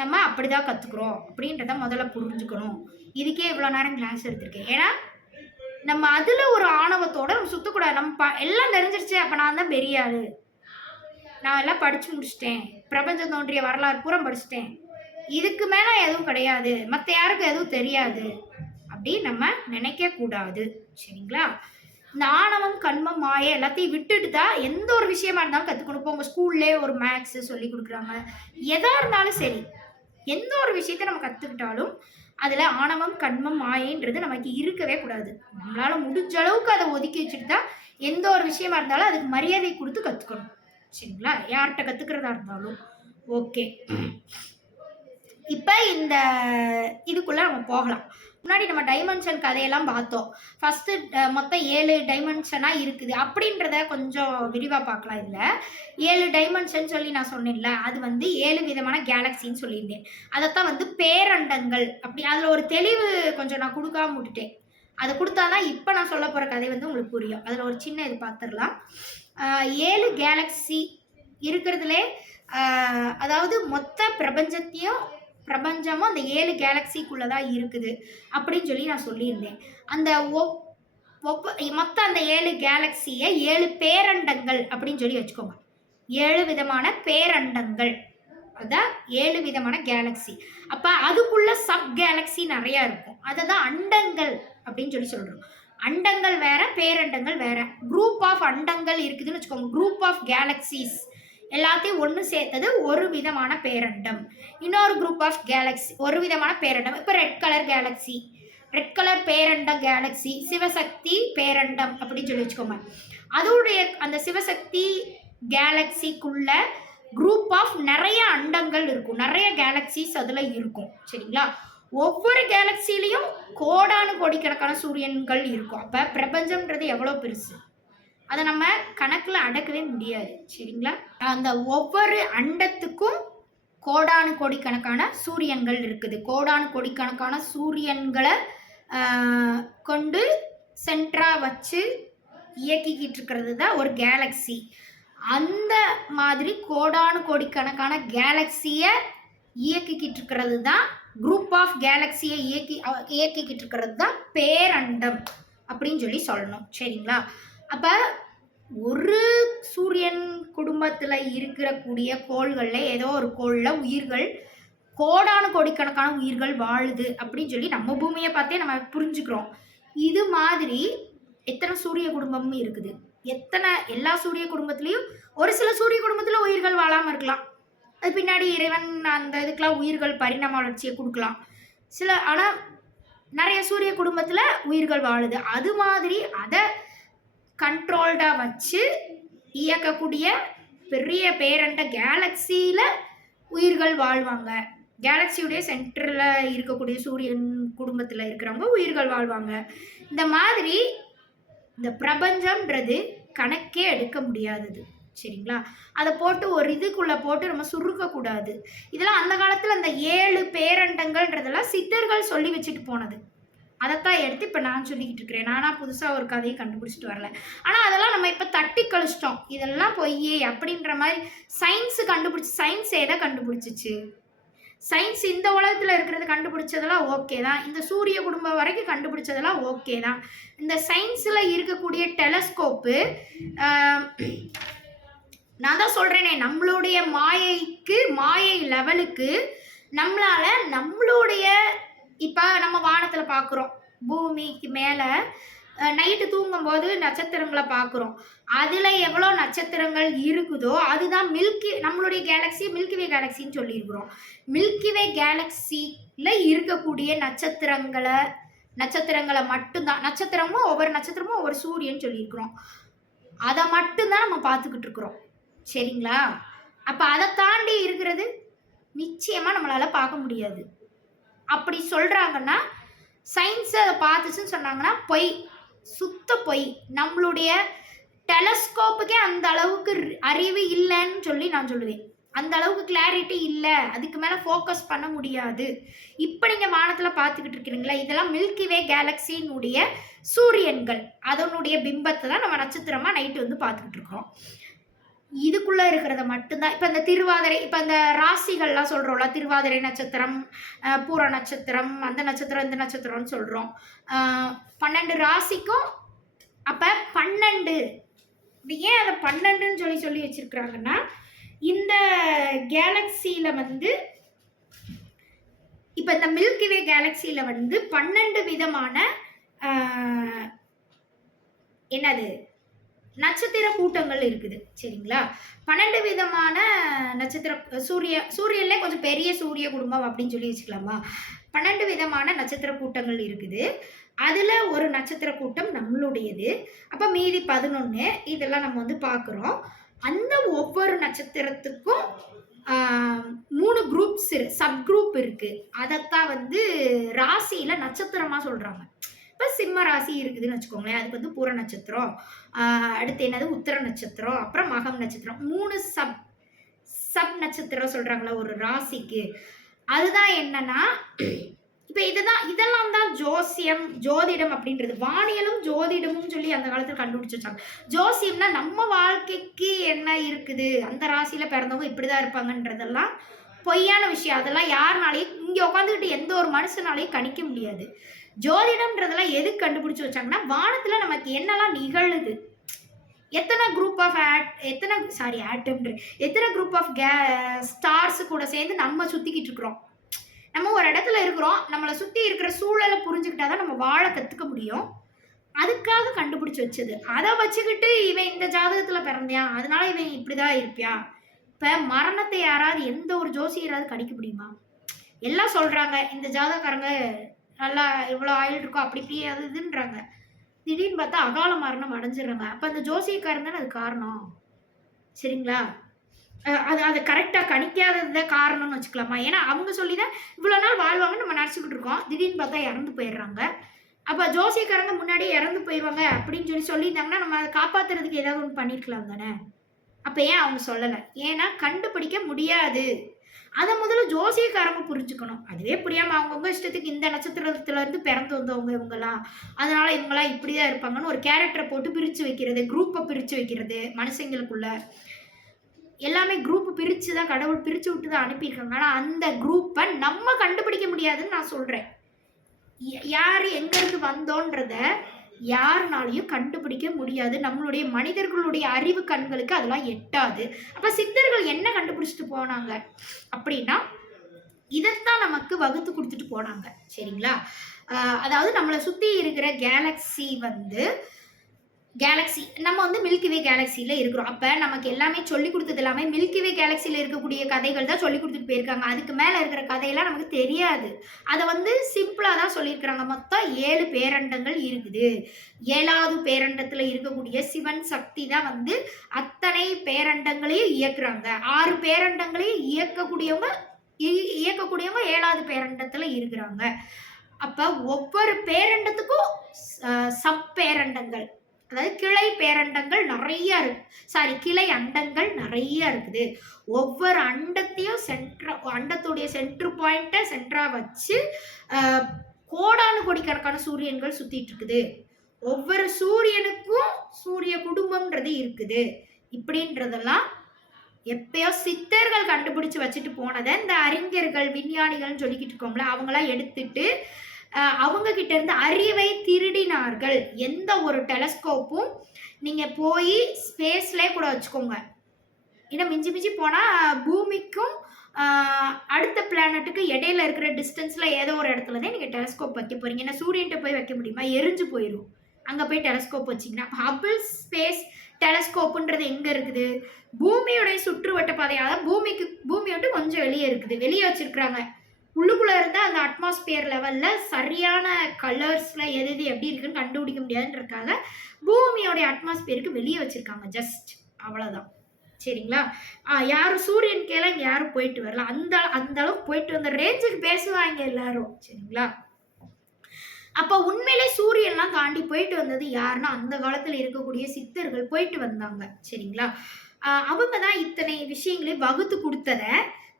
நம்ம அப்படி தான் கற்றுக்குறோம் அப்படின்றத முதல்ல புரிஞ்சுக்கணும். இதுக்கே இவ்வளோ நேரம் கிளாஸ் எடுத்திருக்கேன். ஏன்னா நம்ம அதில் ஒரு ஆணவத்தோடு நம்ம சுற்றக்கூடாது. நம்ம எல்லாம் தெரிஞ்சிருச்சு, அப்போ நான் தான் பெரிய ஆள், நான் எல்லாம் படித்து முடிச்சிட்டேன், பிரபஞ்சம் தோன்றிய வரலாறு பூரா படிச்சுட்டேன், இதுக்கு மேலே எதுவும் கிடையாது, மற்ற யாருக்கும் எதுவும் தெரியாது அப்படி நம்ம நினைக்கக்கூடாது. சரிங்களா? இந்த ஆணவம் கண்மம் மாயை எல்லாத்தையும் விட்டுட்டு தான் எந்த ஒரு விஷயமா இருந்தாலும் கற்றுக்கணும். இப்போ உங்கள் ஸ்கூல்லே ஒரு மேக்ஸு சொல்லி கொடுக்குறாங்க, எதாக இருந்தாலும் சரி, எந்த ஒரு விஷயத்த நம்ம கற்றுக்கிட்டாலும் அதில் ஆணவம் கண்மம் மாயைன்றது நமக்கு இருக்கவே கூடாது. நம்மளால் முடிஞ்ச அளவுக்கு அதை ஒதுக்கி வச்சுட்டு தான் எந்த ஒரு விஷயமா இருந்தாலும் அதுக்கு மரியாதை கொடுத்து கற்றுக்கணும். சரிங்களா? யார்கிட்ட கற்றுக்கிறதா இருந்தாலும். ஓகே, இப்போ இந்த இதுக்குள்ளே நம்ம போகலாம். முன்னாடி நம்ம டைமென்ஷன் கதையெல்லாம் பார்த்தோம். ஃபஸ்ட்டு மொத்தம் 7 டைமென்ஷனாக இருக்குது அப்படின்றத கொஞ்சம் விரிவாக பார்க்கலாம். இதில் 7 டைமென்ஷன் சொல்லி நான் சொன்னேன்ல, அது வந்து 7 விதமான கேலக்சின்னு சொல்லியிருந்தேன். அதைத்தான் வந்து பேரண்டங்கள் அப்படி. அதில் ஒரு தெளிவு கொஞ்சம் நான் கொடுக்காம விட்டுட்டேன். அதை கொடுத்தா தான் இப்போ நான் சொல்ல போகிற கதை வந்து உங்களுக்கு புரியும். அதில் ஒரு சின்ன இது பார்த்துடலாம். 7 கேலக்சி இருக்கிறதுலே, அதாவது மொத்த பிரபஞ்சமும் அந்த 7 கேலக்சிக்குள்ளே தான் இருக்குது அப்படின்னு சொல்லி நான் சொல்லியிருந்தேன். அந்த மொத்த அந்த 7 கேலக்சியை 7 பேரண்டங்கள் அப்படின்னு சொல்லி வச்சுக்கோங்க. 7 விதமான பேரண்டங்கள், அதான் 7 விதமான கேலக்சி. அப்போ அதுக்குள்ள சப் கேலக்சி நிறையா இருக்கும், அதை தான் அண்டங்கள் அப்படின்னு சொல்லி சொல்கிறோம். அண்டங்கள் வேற, பேரண்டங்கள் வேற. குரூப் ஆஃப் அண்டங்கள் இருக்குதுன்னு வச்சுக்கோங்க. குரூப் ஆஃப் கேலக்சிஸ் எல்லாத்தையும் ஒன்று சேர்த்தது ஒரு விதமான பேரண்டம். இன்னொரு குரூப் ஆஃப் கேலக்சி ஒரு விதமான பேரண்டம். இப்போ red colour galaxy, red colour பேரண்ட கேலக்சி, சிவசக்தி பேரண்டம் அப்படின்னு சொல்லி வச்சுக்கோங்க. அதோடைய அந்த சிவசக்தி கேலக்சிக்குள்ள குரூப் ஆஃப் நிறைய அண்டங்கள் இருக்கும், நிறைய கேலக்சிஸ் அதில் இருக்கும். சரிங்களா? ஒவ்வொரு கேலக்சிலையும் கோடானு கோடிக்கணக்கான சூரியன்கள் இருக்கும். அப்போ பிரபஞ்சம்ன்றது எவ்வளோ பெருசு, அதை நம்ம கணக்கில் அடக்கவே முடியாது. சரிங்களா? அந்த ஒவ்வொரு அண்டத்துக்கும் கோடானு கோடிக்கணக்கான சூரியன்கள் இருக்குது. கோடானு கோடிக்கணக்கான சூரியன்களை கொண்டு சென்டராக வச்சு இயக்கிக்கிட்டு இருக்கிறது தான் ஒரு கேலக்சி. அந்த மாதிரி கோடானு கோடிக்கணக்கான கேலக்சியை இயக்கிக்கிட்டு இருக்கிறது தான், குரூப் ஆஃப் கேலக்சியை இயக்கிக்கிட்டு இருக்கிறது தான் பேரண்டம் அப்படின்னு சொல்லணும். சரிங்களா? அப்போ ஒரு சூரியன் குடும்பத்தில் இருக்கக்கூடிய கோள்களில் ஏதோ ஒரு கோளில் உயிர்கள், கோடானு கோடிக்கணக்கான உயிர்கள் வாழுது அப்படின்னு சொல்லி நம்ம பூமியை பார்த்தே நம்ம புரிஞ்சுக்கிறோம். இது மாதிரி எத்தனை சூரிய குடும்பமும் இருக்குது. எல்லா சூரிய குடும்பத்திலையும் ஒரு சில சூரிய குடும்பத்தில் உயிர்கள் வாழாமல் இருக்கலாம். அது பின்னாடி இறைவன் அந்த இதுக்கெலாம் உயிர்கள் பரிணாம வளர்ச்சியை கொடுக்கலாம். ஆனால் நிறைய சூரிய குடும்பத்தில் உயிர்கள் வாழுது. அது மாதிரி அதை கண்ட்ரோல்டாக வச்சு இயக்கக்கூடிய பெரிய பேரண்ட கேலக்சியில் உயிர்கள் வாழ்வாங்க. கேலக்சியுடைய சென்டரில் இருக்கக்கூடிய சூரியன் குடும்பத்தில் இருக்கிறவங்க உயிர்கள் வாழ்வாங்க. இந்த மாதிரி இந்த பிரபஞ்சம்ன்றது கணக்கே எடுக்க முடியாதது. சரிங்களா? அதை போட்டு ஒரு இதுக்குள்ளே போட்டு நம்ம சுருக்கக்கூடாது. இதெல்லாம் அந்த காலத்தில் அந்த 7 பேரண்டங்கள்ன்றதெல்லாம் சித்தர்கள் சொல்லி வச்சுட்டு போனது. அதைத்தான் எடுத்து இப்போ நான் சொல்லிக்கிட்டு இருக்கிறேன். நானாக புதுசாக ஒரு கதையை கண்டுபிடிச்சிட்டு வரல. ஆனால் அதெல்லாம் நம்ம இப்போ தட்டி கழிச்சிட்டோம். இதெல்லாம் பொய்யே அப்படின்ற மாதிரி சயின்ஸ் எதை கண்டுபிடிச்சிச்சு? சயின்ஸ் இந்த உலகத்தில் இருக்கிறது கண்டுபிடிச்சதெல்லாம் ஓகே தான். இந்த சூரிய குடும்பம் வரைக்கும் கண்டுபிடிச்சதெல்லாம் ஓகே தான். இந்த சயின்ஸில் இருக்கக்கூடிய டெலஸ்கோப்பு, நான் தான் சொல்கிறேனே, நம்மளுடைய மாயை லெவலுக்கு நம்மளுடைய இப்போ நம்ம வானத்தில் பார்க்குறோம், பூமிக்கு மேலே நைட்டு தூங்கும்போது நட்சத்திரங்களை பார்க்குறோம். அதில் எவ்வளோ நட்சத்திரங்கள் இருக்குதோ அதுதான் நம்மளுடைய கேலக்ஸி மில்கிவே கேலக்சின்னு சொல்லியிருக்கிறோம். மில்கிவே கேலக்சியில் இருக்கக்கூடிய நட்சத்திரங்களை மட்டும்தான், ஒவ்வொரு நட்சத்திரமும் ஒவ்வொரு சூரியன் சொல்லியிருக்கிறோம். அதை மட்டும்தான் நம்ம பார்த்துக்கிட்டு இருக்கிறோம். சரிங்களா? அப்போ அதை தாண்டி இருக்கிறது நிச்சயமாக நம்மளால் பார்க்க முடியாது. அப்படி சொல்கிறாங்கன்னா சயின்ஸை அதை பார்த்துச்சுன்னு சொன்னாங்கன்னா பொய், சுத்த பொய். நம்மளுடைய டெலஸ்கோப்புக்கே அந்த அளவுக்கு அறிவு இல்லைன்னு சொல்லி நான் சொல்லுவேன். அந்த அளவுக்கு கிளாரிட்டி இல்லை, அதுக்கு மேலே ஃபோக்கஸ் பண்ண முடியாது. இப்போ நீங்கள் வானத்தில் பார்த்துக்கிட்டு இருக்கிறீங்களா, இதெல்லாம் மில்கிவே கேலக்சியினுடைய சூரியன்கள், அதனுடைய பிம்பத்தை தான் நம்ம நட்சத்திரமாக நைட்டு வந்து பார்த்துக்கிட்டு இருக்கோம். இதுக்குள்ளே இருக்கிறத மட்டும்தான். இப்போ இந்த திருவாதிரை, இப்போ இந்த ராசிகள்லாம் சொல்கிறோம்ல, திருவாதிரை நட்சத்திரம், பூர நட்சத்திரம், அந்த நட்சத்திரம் இந்த நட்சத்திரம்னு சொல்கிறோம். 12 ராசிக்கும் அப்போ 12 ஏன் அதை 12ன்னு சொல்லி வச்சுருக்குறாங்கன்னா, இந்த கேலக்சியில் வந்து இப்போ இந்த மில்கிவே கேலக்சியில் வந்து 12 விதமான என்னது நட்சத்திர கூட்டங்கள் இருக்குது. சரிங்களா? 12 விதமான சூரியன்ல கொஞ்சம் பெரிய சூரிய குடும்பம் அப்படின்னு சொல்லி வச்சுக்கலாமா. 12 விதமான நட்சத்திர கூட்டங்கள் இருக்குது. அதில் ஒரு நட்சத்திர கூட்டம் நம்மளுடையது. அப்போ மீதி 11 இதெல்லாம் நம்ம வந்து பார்க்குறோம். அந்த ஒவ்வொரு நட்சத்திரத்துக்கும் 3 குரூப்ஸ் சப் குரூப் இருக்குது. அதைத்தான் வந்து ராசியில் நட்சத்திரமாக சொல்கிறாங்க. இப்போ சிம்ம ராசி இருக்குதுன்னு வச்சுக்கோங்களேன், அதுக்கு வந்து பூர நட்சத்திரம், அடுத்து என்னது உத்திர நட்சத்திரம், அப்புறம் மகம் நட்சத்திரம், 3 சப் நட்சத்திரம் சொல்கிறாங்களா ஒரு ராசிக்கு. அதுதான் என்னன்னா, இப்போ இதெல்லாம் தான் ஜோதிடம் அப்படின்றது. வானியலும் ஜோதிடமும் சொல்லி அந்த காலத்தில் கண்டுபிடிச்சு வச்சாங்க. ஜோசியம்னா நம்ம வாழ்க்கைக்கு என்ன இருக்குது, அந்த ராசியில் பிறந்தவங்க இப்படி தான் இருப்பாங்கன்றதெல்லாம் பொய்யான விஷயம். அதெல்லாம் யாருனாலையும் இங்கே உட்காந்துக்கிட்டு எந்த ஒரு மனுஷனாலையும் கணிக்க முடியாது. ஜோதிடம்ன்றதெல்லாம் எதுக்கு கண்டுபிடிச்சி வச்சாங்கன்னா, வானத்தில் நமக்கு என்னெல்லாம் நிகழுது, எத்தனை குரூப் ஆஃப் எத்தனை குரூப் ஆஃப் ஸ்டார்ஸ் கூட சேர்ந்து நம்ம சுற்றிக்கிட்டு இருக்கிறோம். நம்ம ஒரு இடத்துல இருக்கிறோம், நம்மளை சுற்றி இருக்கிற சூழலை புரிஞ்சுக்கிட்டா தான் நம்ம வாழ கற்றுக்க முடியும். அதுக்காக கண்டுபிடிச்சி வச்சது. அதை வச்சுக்கிட்டு இவன் இந்த ஜாதகத்தில் பிறந்தியான், அதனால இவன் இப்படி தான் இருப்பியான். இப்போ மரணத்தை எந்த ஒரு ஜோசியராவது கணிக்க முடியுமா? எல்லாம் சொல்கிறாங்க, இந்த ஜாதகக்காரங்க நல்லா இவ்வளோ ஆயில் இருக்கும், அப்படி இப்படி அது இதுன்றாங்க. திடீர்னு பார்த்தா அகால மரணம் அடைஞ்சிடுறாங்க. அப்போ அந்த ஜோசியக்காரன் தானே அது காரணம். சரிங்களா? அதை கரெக்டாக கணிக்காதது காரணம்னு வச்சுக்கலாமா? ஏன்னா அவங்க சொல்லி தான் இவ்வளோ நாள் வாழ்வாங்கன்னு நம்ம நினச்சிக்கிட்டு இருக்கோம். திடீர்னு பார்த்தா இறந்து போயிடுறாங்க. அப்போ ஜோசியக்காரங்க முன்னாடியே இறந்து போயிடுவாங்க அப்படின்னு சொல்லியிருந்தாங்கன்னா நம்ம அதை காப்பாற்றுறதுக்கு ஏதாவது ஒன்று பண்ணியிருக்கலாம் தானே. அப்போ ஏன் அவங்க சொல்லலை? ஏன்னா கண்டுபிடிக்க முடியாது. அதை முதல்ல ஜோசியக்காரங்க புரிஞ்சுக்கணும். அதுவே புரியாமல் அவங்கவுங்க இஷ்டத்துக்கு இந்த நட்சத்திரத்துலேருந்து பிறந்து வந்தவங்க இவங்களாம், அதனால் இவங்களாம் இப்படி தான் இருப்பாங்கன்னு ஒரு கேரக்டரை போட்டு பிரித்து வைக்கிறது, குரூப்பை பிரித்து வைக்கிறது மனுஷங்களுக்குள்ள. எல்லாமே குரூப் பிரித்து தான் கடவுள் பிரித்து விட்டு தான் அனுப்பியிருக்காங்க. ஆனால் அந்த குரூப்பை நம்ம கண்டுபிடிக்க முடியாதுன்னு நான் சொல்கிறேன். யார் எங்கேருந்து வந்தோன்றத யாருனாலையும் கண்டுபிடிக்க முடியாது. நம்மளுடைய மனிதர்களுடைய அறிவு கண்களுக்கு அதெல்லாம் எட்டாது. அப்போ சித்தர்கள் என்ன கண்டுபிடிச்சிட்டு போனாங்க அப்படின்னா, இதைத்தான் நமக்கு வகுத்து கொடுத்துட்டு போனாங்க. சரிங்களா? அதாவது நம்மளை சுற்றி இருக்கிற கேலக்ஸி நம்ம வந்து மில்கிவே கேலக்சியில் இருக்கிறோம். அப்போ நமக்கு எல்லாமே சொல்லி கொடுத்தது எல்லாமே மில்கிவே கேலக்சியில் இருக்கக்கூடிய கதைகள் தான் சொல்லி கொடுத்துட்டு போயிருக்காங்க. அதுக்கு மேலே இருக்கிற கதையெல்லாம் நமக்கு தெரியாது. அதை வந்து சிம்பிளாக தான் சொல்லியிருக்கிறாங்க. மொத்தம் 7 பேரண்டங்கள் இருக்குது. 7வது பேரண்டத்தில் இருக்கக்கூடிய சிவன் சக்தி தான் வந்து அத்தனை பேரண்டங்களையும் இயக்குறாங்க. 6 பேரண்டங்களையும் இயக்கக்கூடியவங்க 7வது பேரண்டத்தில் இருக்கிறாங்க. அப்போ ஒவ்வொரு பேரண்டத்துக்கும் சப் பேரண்டங்கள், அதாவது கிளை பேரண்டங்கள் நிறைய இருக்கு. கிளை அண்டங்கள் நிறைய இருக்குது. ஒவ்வொரு அண்டத்தையும் அண்டத்துடைய சென்ட்ரு பாயிண்ட்டை சென்டராக வச்சு கோடானு கோடிக்கணக்கான சூரியன்கள் சுத்திட்டு இருக்குது. ஒவ்வொரு சூரியனுக்கும் சூரிய குடும்பம்ன்றது இருக்குது. இப்படின்றதெல்லாம் எப்பயோ சித்தர்கள் கண்டுபிடிச்சு வச்சுட்டு போனதை இந்த அறிஞர்கள் விஞ்ஞானிகள்னு சொல்லிக்கிட்டு இருக்கோம்ல, அவங்களாம் எடுத்துட்டு அவங்க கிட்ட இருந்து அறிவை திருடினார்கள். எந்த ஒரு டெலஸ்கோப்பும் நீங்கள் போய் ஸ்பேஸ்லேயே கூட வச்சுக்கோங்க, இன்னும் மிஞ்சி மிஞ்சி போனால் பூமிக்கும் அடுத்த பிளானட்டுக்கு இடையில இருக்கிற டிஸ்டன்ஸில் ஏதோ ஒரு இடத்துல தான் நீங்கள் டெலஸ்கோப் வைக்க போகிறீங்க. ஏன்னா சூரியன்கிட்ட போய் வைக்க முடியுமா? எரிஞ்சு போயிடும். அங்கே போய் டெலஸ்கோப் வச்சிங்கன்னா ஹபிள் ஸ்பேஸ் டெலஸ்கோப்புன்றது எங்கே இருக்குது? பூமியோடைய சுற்றுவட்ட பாதையாக பூமி வந்து கொஞ்சம் வெளியே இருக்குது. வெளியே வச்சுருக்குறாங்க. உள்ளுக்குள்ளே இருந்தால் அந்த அட்மாஸ்பியர் லெவலில் சரியான கலர்ஸில் எது எப்படி இருக்குன்னு கண்டுபிடிக்க முடியாதுன்றதுக்காக பூமியோடைய அட்மாஸ்பியருக்கு வெளியே வச்சுருக்காங்க. ஜஸ்ட் அவ்வளோதான். சரிங்களா? யாரும் சூரியன் கீழே இங்கே யாரும் போயிட்டு வரல. அந்த அளவுக்கு போயிட்டு வந்த ரேஞ்சுக்கு பேசுவாங்க எல்லாரும். சரிங்களா? அப்போ உண்மையிலே சூரியன்லாம் தாண்டி போயிட்டு வந்தது யாருன்னா அந்த காலத்தில் இருக்கக்கூடிய சித்தர்கள் போயிட்டு வந்தாங்க. சரிங்களா? அவங்க தான் இத்தனை விஷயங்களையும் வகுத்து கொடுத்ததை.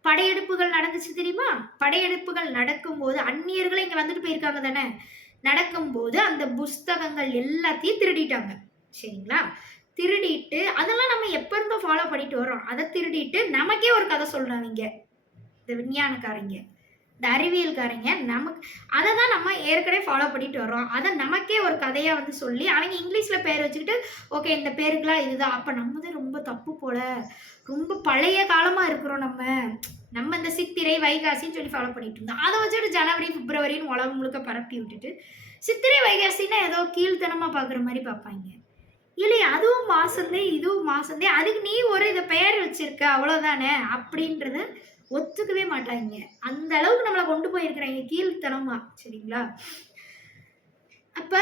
படையெடுப்புகள் நடந்துச்சு தெரியுமா? படையெடுப்புகள் நடக்கும்போது அந்நியர்கள் இங்கே வந்துட்டு போயிருக்காங்க தானே. நடக்கும்போது அந்த புஸ்தகங்கள் எல்லாத்தையும் திருடிட்டாங்க. சரிங்களா? திருடிட்டு அதெல்லாம் நம்ம எப்போ இருந்தோ ஃபாலோ பண்ணிட்டு வரோம். அதை திருடிட்டு நமக்கே ஒரு கதை சொல்கிறாங்க இங்கே இந்த விஞ்ஞானக்காரங்க, இந்த அறிவியல்காரங்க. நமக்கு அதை தான் நம்ம ஏற்கனவே ஃபாலோ பண்ணிட்டு வரோம். அதை நமக்கே ஒரு கதையாக வந்து சொல்லி அவங்க இங்கிலீஷில் பேர் வச்சுக்கிட்டு ஓகே இந்த பேருக்குலாம் இதுதான். அப்போ நம்ம தான் ரொம்ப தப்பு போல, ரொம்ப பழைய காலமாக இருக்கிறோம். நம்ம இந்த சித்திரை வைகாசின்னு சொல்லி ஃபாலோ பண்ணிட்டு இருந்தோம். அதை வச்சுட்டு ஜனவரி பிப்ரவரின்னு உலகம் முழுக்க பரப்பி விட்டுட்டு சித்திரை வைகாசின்னா ஏதோ கீழ்த்தனமாக பார்க்குற மாதிரி பார்ப்பாங்க. இல்லையா? அதுவும் மாசந்தே இதுவும் மாசந்தே, அதுக்கு நீ ஒரு இதை பெயர் வச்சிருக்க அவ்வளோதானே அப்படின்றத ஒத்துக்கவே மாட்டாங்க. அந்த அளவுக்கு நம்மளை கொண்டு போயிருக்கிறாங்க கீழ்த்தனமா. சரிங்களா? அப்ப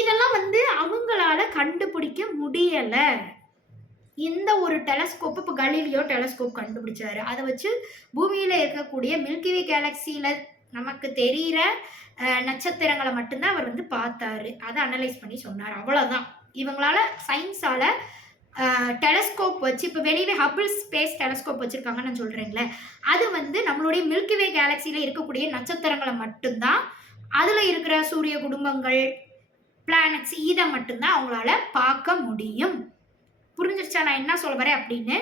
இதெல்லாம் வந்து அவங்களால கண்டுபிடிக்க முடியல. இந்த ஒரு டெலஸ்கோப் இப்போ கலீலியோ டெலஸ்கோப் கண்டுபிடிச்சாரு. அதை வச்சு பூமியில இருக்கக்கூடிய மில்கிவே கேலக்சியில நமக்கு தெரிகிற நட்சத்திரங்களை மட்டும்தான் அவர் வந்து பார்த்தாரு. அதை அனலைஸ் பண்ணி சொன்னார். அவ்வளோதான். இவங்களால சயின்ஸால டெலஸ்கோப் வச்சு இப்போ வெளியே ஹபிள் ஸ்பேஸ் டெலஸ்கோப் வச்சுருக்காங்கன்னு நான் சொல்கிறேங்களே, அது வந்து நம்மளுடைய மில்கிவே கேலக்சியில் இருக்கக்கூடிய நட்சத்திரங்களை மட்டும்தான், அதில் இருக்கிற சூரிய குடும்பங்கள் பிளானட்ஸ் இதை மட்டும்தான் அவங்களால பார்க்க முடியும். புரிஞ்சிருச்சா நான் என்ன சொல்ல வரேன் அப்படின்னு?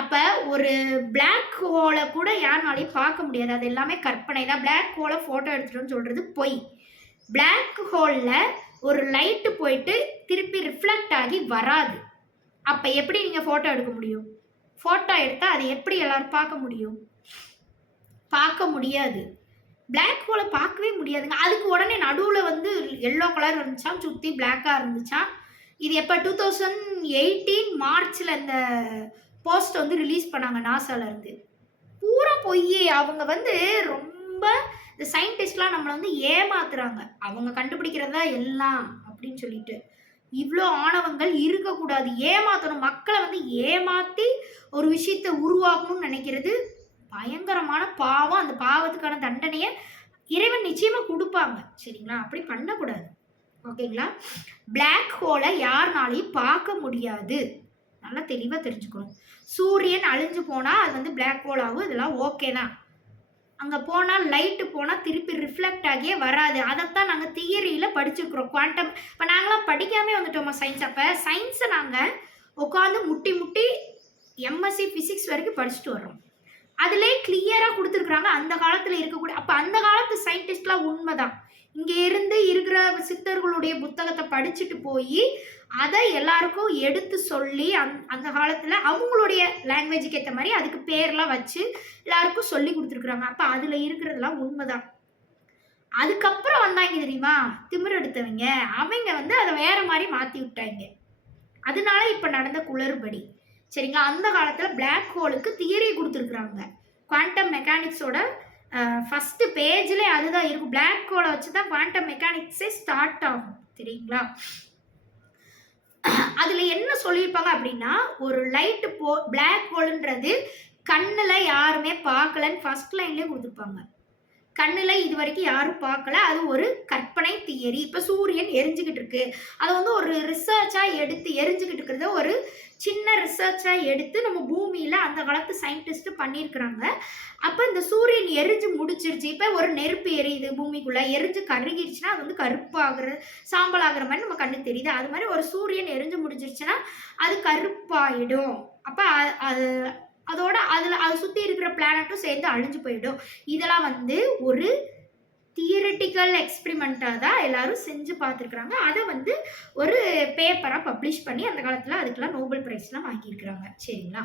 அப்போ ஒரு பிளாக் ஹோலை கூட யாருனாலையும் பார்க்க முடியாது. அது எல்லாமே கற்பனை தான். பிளாக் ஹோலை ஃபோட்டோ எடுத்துட்டோன்னு சொல்கிறது பொய். பிளாக் ஹோலில் ஒரு லைட்டு போயிட்டு திருப்பி ரிஃப்ளெக்ட் ஆகி வராது. அப்போ எப்படி நீங்கள் ஃபோட்டோ எடுக்க முடியும்? ஃபோட்டோ எடுத்தால் அதை எப்படி எல்லோரும் பார்க்க முடியும்? பார்க்க முடியாது. பிளாக் ஹோலை பார்க்கவே முடியாதுங்க. அதுக்கு உடனே நடுவில் வந்து எல்லோ கலர் இருந்துச்சான், சுற்றி பிளாக்காக இருந்துச்சான். இது எப்போ 2018 மார்ச்சில் இந்த போஸ்ட் வந்து ரிலீஸ் பண்ணாங்க நாசாலேருந்து. பூரா பொய். அவங்க வந்து ரொம்ப இந்த சயின்டிஸ்ட்லாம் நம்மளை வந்து ஏமாத்துறாங்க. அவங்க கண்டுபிடிக்கிறதா எல்லாம் அப்படின்னு சொல்லிட்டு. இவ்வளோ ஆணவங்கள் இருக்கக்கூடாது. ஏமாற்றணும், மக்களை வந்து ஏமாற்றி ஒரு விஷயத்தை உருவாக்கணும்னு நினைக்கிறது பயங்கரமான பாவம். அந்த பாவத்துக்கான தண்டனையை இறைவன் நிச்சயமாக கொடுப்பாங்க. சரிங்களா? அப்படி பண்ணக்கூடாது. ஓகேங்களா? பிளாக் ஹோலை யாருனாலையும் பார்க்க முடியாது. நல்லா தெளிவாக தெரிஞ்சுக்கணும். சூரியன் அழிஞ்சு போனால் அது வந்து பிளாக் ஹோல் ஆகும். இதெல்லாம் ஓகே தான். அங்கே போனால் லைட்டு போனால் திருப்பி ரிஃப்ளெக்ட் ஆகியே வராது. அதைத்தான் நாங்கள் தியரியில் படிச்சுக்கிறோம். குவாண்டம் இப்போ நாங்களாம் படிக்காமே வந்துட்டோமா சயின்ஸ். அப்போ சயின்ஸை நாங்கள் உட்காந்து முட்டி எம்எஸ்சி ஃபிசிக்ஸ் வரைக்கும் படிச்சுட்டு வர்றோம். அதிலே கிளியராக கொடுத்துருக்குறாங்க அந்த காலத்தில் இருக்கக்கூடிய. அப்போ அந்த காலத்து சயின்டிஸ்ட்லாம் உண்மைதான். இங்கே இருந்து இருக்கிற சித்தர்களுடைய புத்தகத்தை படிச்சுட்டு போய் அதை எல்லாருக்கும் எடுத்து சொல்லி அந்த காலத்தில் அவங்களுடைய லாங்குவேஜுக்கு ஏற்ற மாதிரி அதுக்கு பேர்லாம் வச்சு எல்லாருக்கும் சொல்லி கொடுத்துருக்குறாங்க. அப்போ அதில் இருக்கிறதுலாம் உண்மைதான். அதுக்கப்புறம் வந்தாங்க தெரியுமா திமிர் எடுத்தவங்க, அவங்க வந்து அதை வேற மாதிரி மாற்றி விட்டாங்க. அதனால இப்போ நடந்த குளறுபடி சரிங்களா. அந்த காலத்தில் பிளாக் ஹோலுக்கு தியரி கொடுத்துருக்குறாங்க. குவாண்டம் மெக்கானிக்ஸோட ஃபஸ்ட்டு பேஜ்லேயே அதுதான் இருக்கும். பிளாக் ஹோலை வச்சு தான் குவாண்டம் மெக்கானிக்ஸே ஸ்டார்ட் ஆகும் சரிங்களா. அதில் என்ன சொல்லியிருப்பாங்க அப்படின்னா, ஒரு லைட்டு பிளாக் ஹோலுன்றது கண்ணில் யாருமே பார்க்கலன்னு ஃபர்ஸ்ட் லைன்லேயே கொடுத்துருப்பாங்க. கண்ணில் இது வரைக்கும் யாரும் பார்க்கல, அது ஒரு கற்பனை தியரி. இப்போ சூரியன் எரிஞ்சுக்கிட்டு இருக்கு, அதை வந்து ஒரு ரிசர்ச்சாக எடுத்து எரிஞ்சுக்கிட்டு இருக்கிறத ஒரு சின்ன ரிசர்ச்சாக எடுத்து நம்ம பூமியில் அந்த காலத்து சயின்டிஸ்ட் பண்ணியிருக்கிறாங்க. அப்போ இந்த சூரியன் எரிஞ்சு முடிச்சிருச்சு. இப்போ ஒரு நெருப்பு எரியுது பூமிக்குள்ளே, எரிஞ்சு கருகிடுச்சுன்னா அது வந்து கருப்பாகிற சாம்பல் ஆகிற மாதிரி நம்ம கண்ணுக்கு தெரியுது. அது மாதிரி ஒரு சூரியன் எரிஞ்சு முடிச்சிருச்சுன்னா அது கருப்பாயிடும். அப்போ அது அதோட அதை சுற்றி இருக்கிற பிளானட்டும் சேர்ந்து அழிஞ்சு போயிடும். இதெல்லாம் வந்து ஒரு தியரிட்டிக்கல் எக்ஸ்பிரிமெண்ட்டாக தான் எல்லாரும் செஞ்சு பார்த்துருக்குறாங்க. அதை வந்து ஒரு பேப்பராக பப்ளிஷ் பண்ணி அந்த காலத்தில் அதுக்கெல்லாம் நோபல் ப்ரைஸ்லாம் வாங்கியிருக்கிறாங்க சரிங்களா.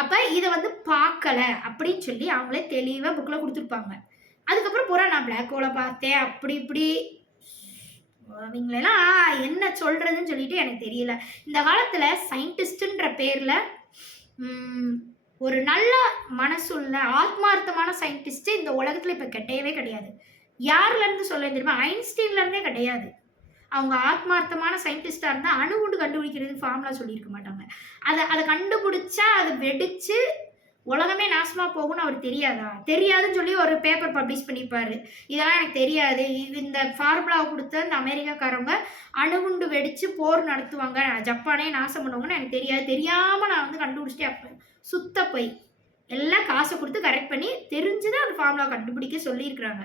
அப்போ இதை வந்து பார்க்கலை அப்படின்னு சொல்லி அவங்களே தெளிவாக புக்கில் கொடுத்துருப்பாங்க. அதுக்கப்புறம் பூரா நான் பிளாக் ஹோலை பார்த்தேன் அப்படி இப்படி அவங்களெல்லாம் என்ன சொல்கிறதுன்னு சொல்லிட்டு எனக்கு தெரியல. இந்த காலத்தில் சயின்டிஸ்ட்டுன்ற பேரில் ஒரு நல்ல மனசுள்ள ஆத்மார்த்தமான சயின்டிஸ்ட்டு இந்த உலகத்தில் இப்போ கிடையவே கிடையாது. யாருலேருந்து சொல்ல தெரியுமா? ஐன்ஸ்டீன்லேருந்தே கிடையாது. அவங்க ஆத்மார்த்தமான சயின்டிஸ்டாக இருந்தால் அணுகுண்டு கண்டுபிடிக்கிறது ஃபார்முலா சொல்லியிருக்க மாட்டாங்க. அதை கண்டுபிடிச்சா அதை வெடித்து உலகமே நாசமாக போகும்னு அவர் தெரியாதுன்னு சொல்லி ஒரு பேப்பர் பப்ளிஷ் பண்ணியிருப்பார். இதெல்லாம் எனக்கு தெரியாது, இந்த ஃபார்முலாவை கொடுத்த இந்த அமெரிக்காக்காரவங்க அணுகுண்டு வெடித்து போர் நடத்துவாங்க, ஜப்பானே நாசம் பண்ணுவாங்கன்னு எனக்கு தெரியாமல் நான் வந்து கண்டுபிடிச்சிட்டே அப்போ சுத்த போய் எல்லாம் காசை கொடுத்து கரெக்ட் பண்ணி தெரிஞ்சுதான் அந்த ஃபார்முலா கண்டுபிடிக்க சொல்லியிருக்கிறாங்க.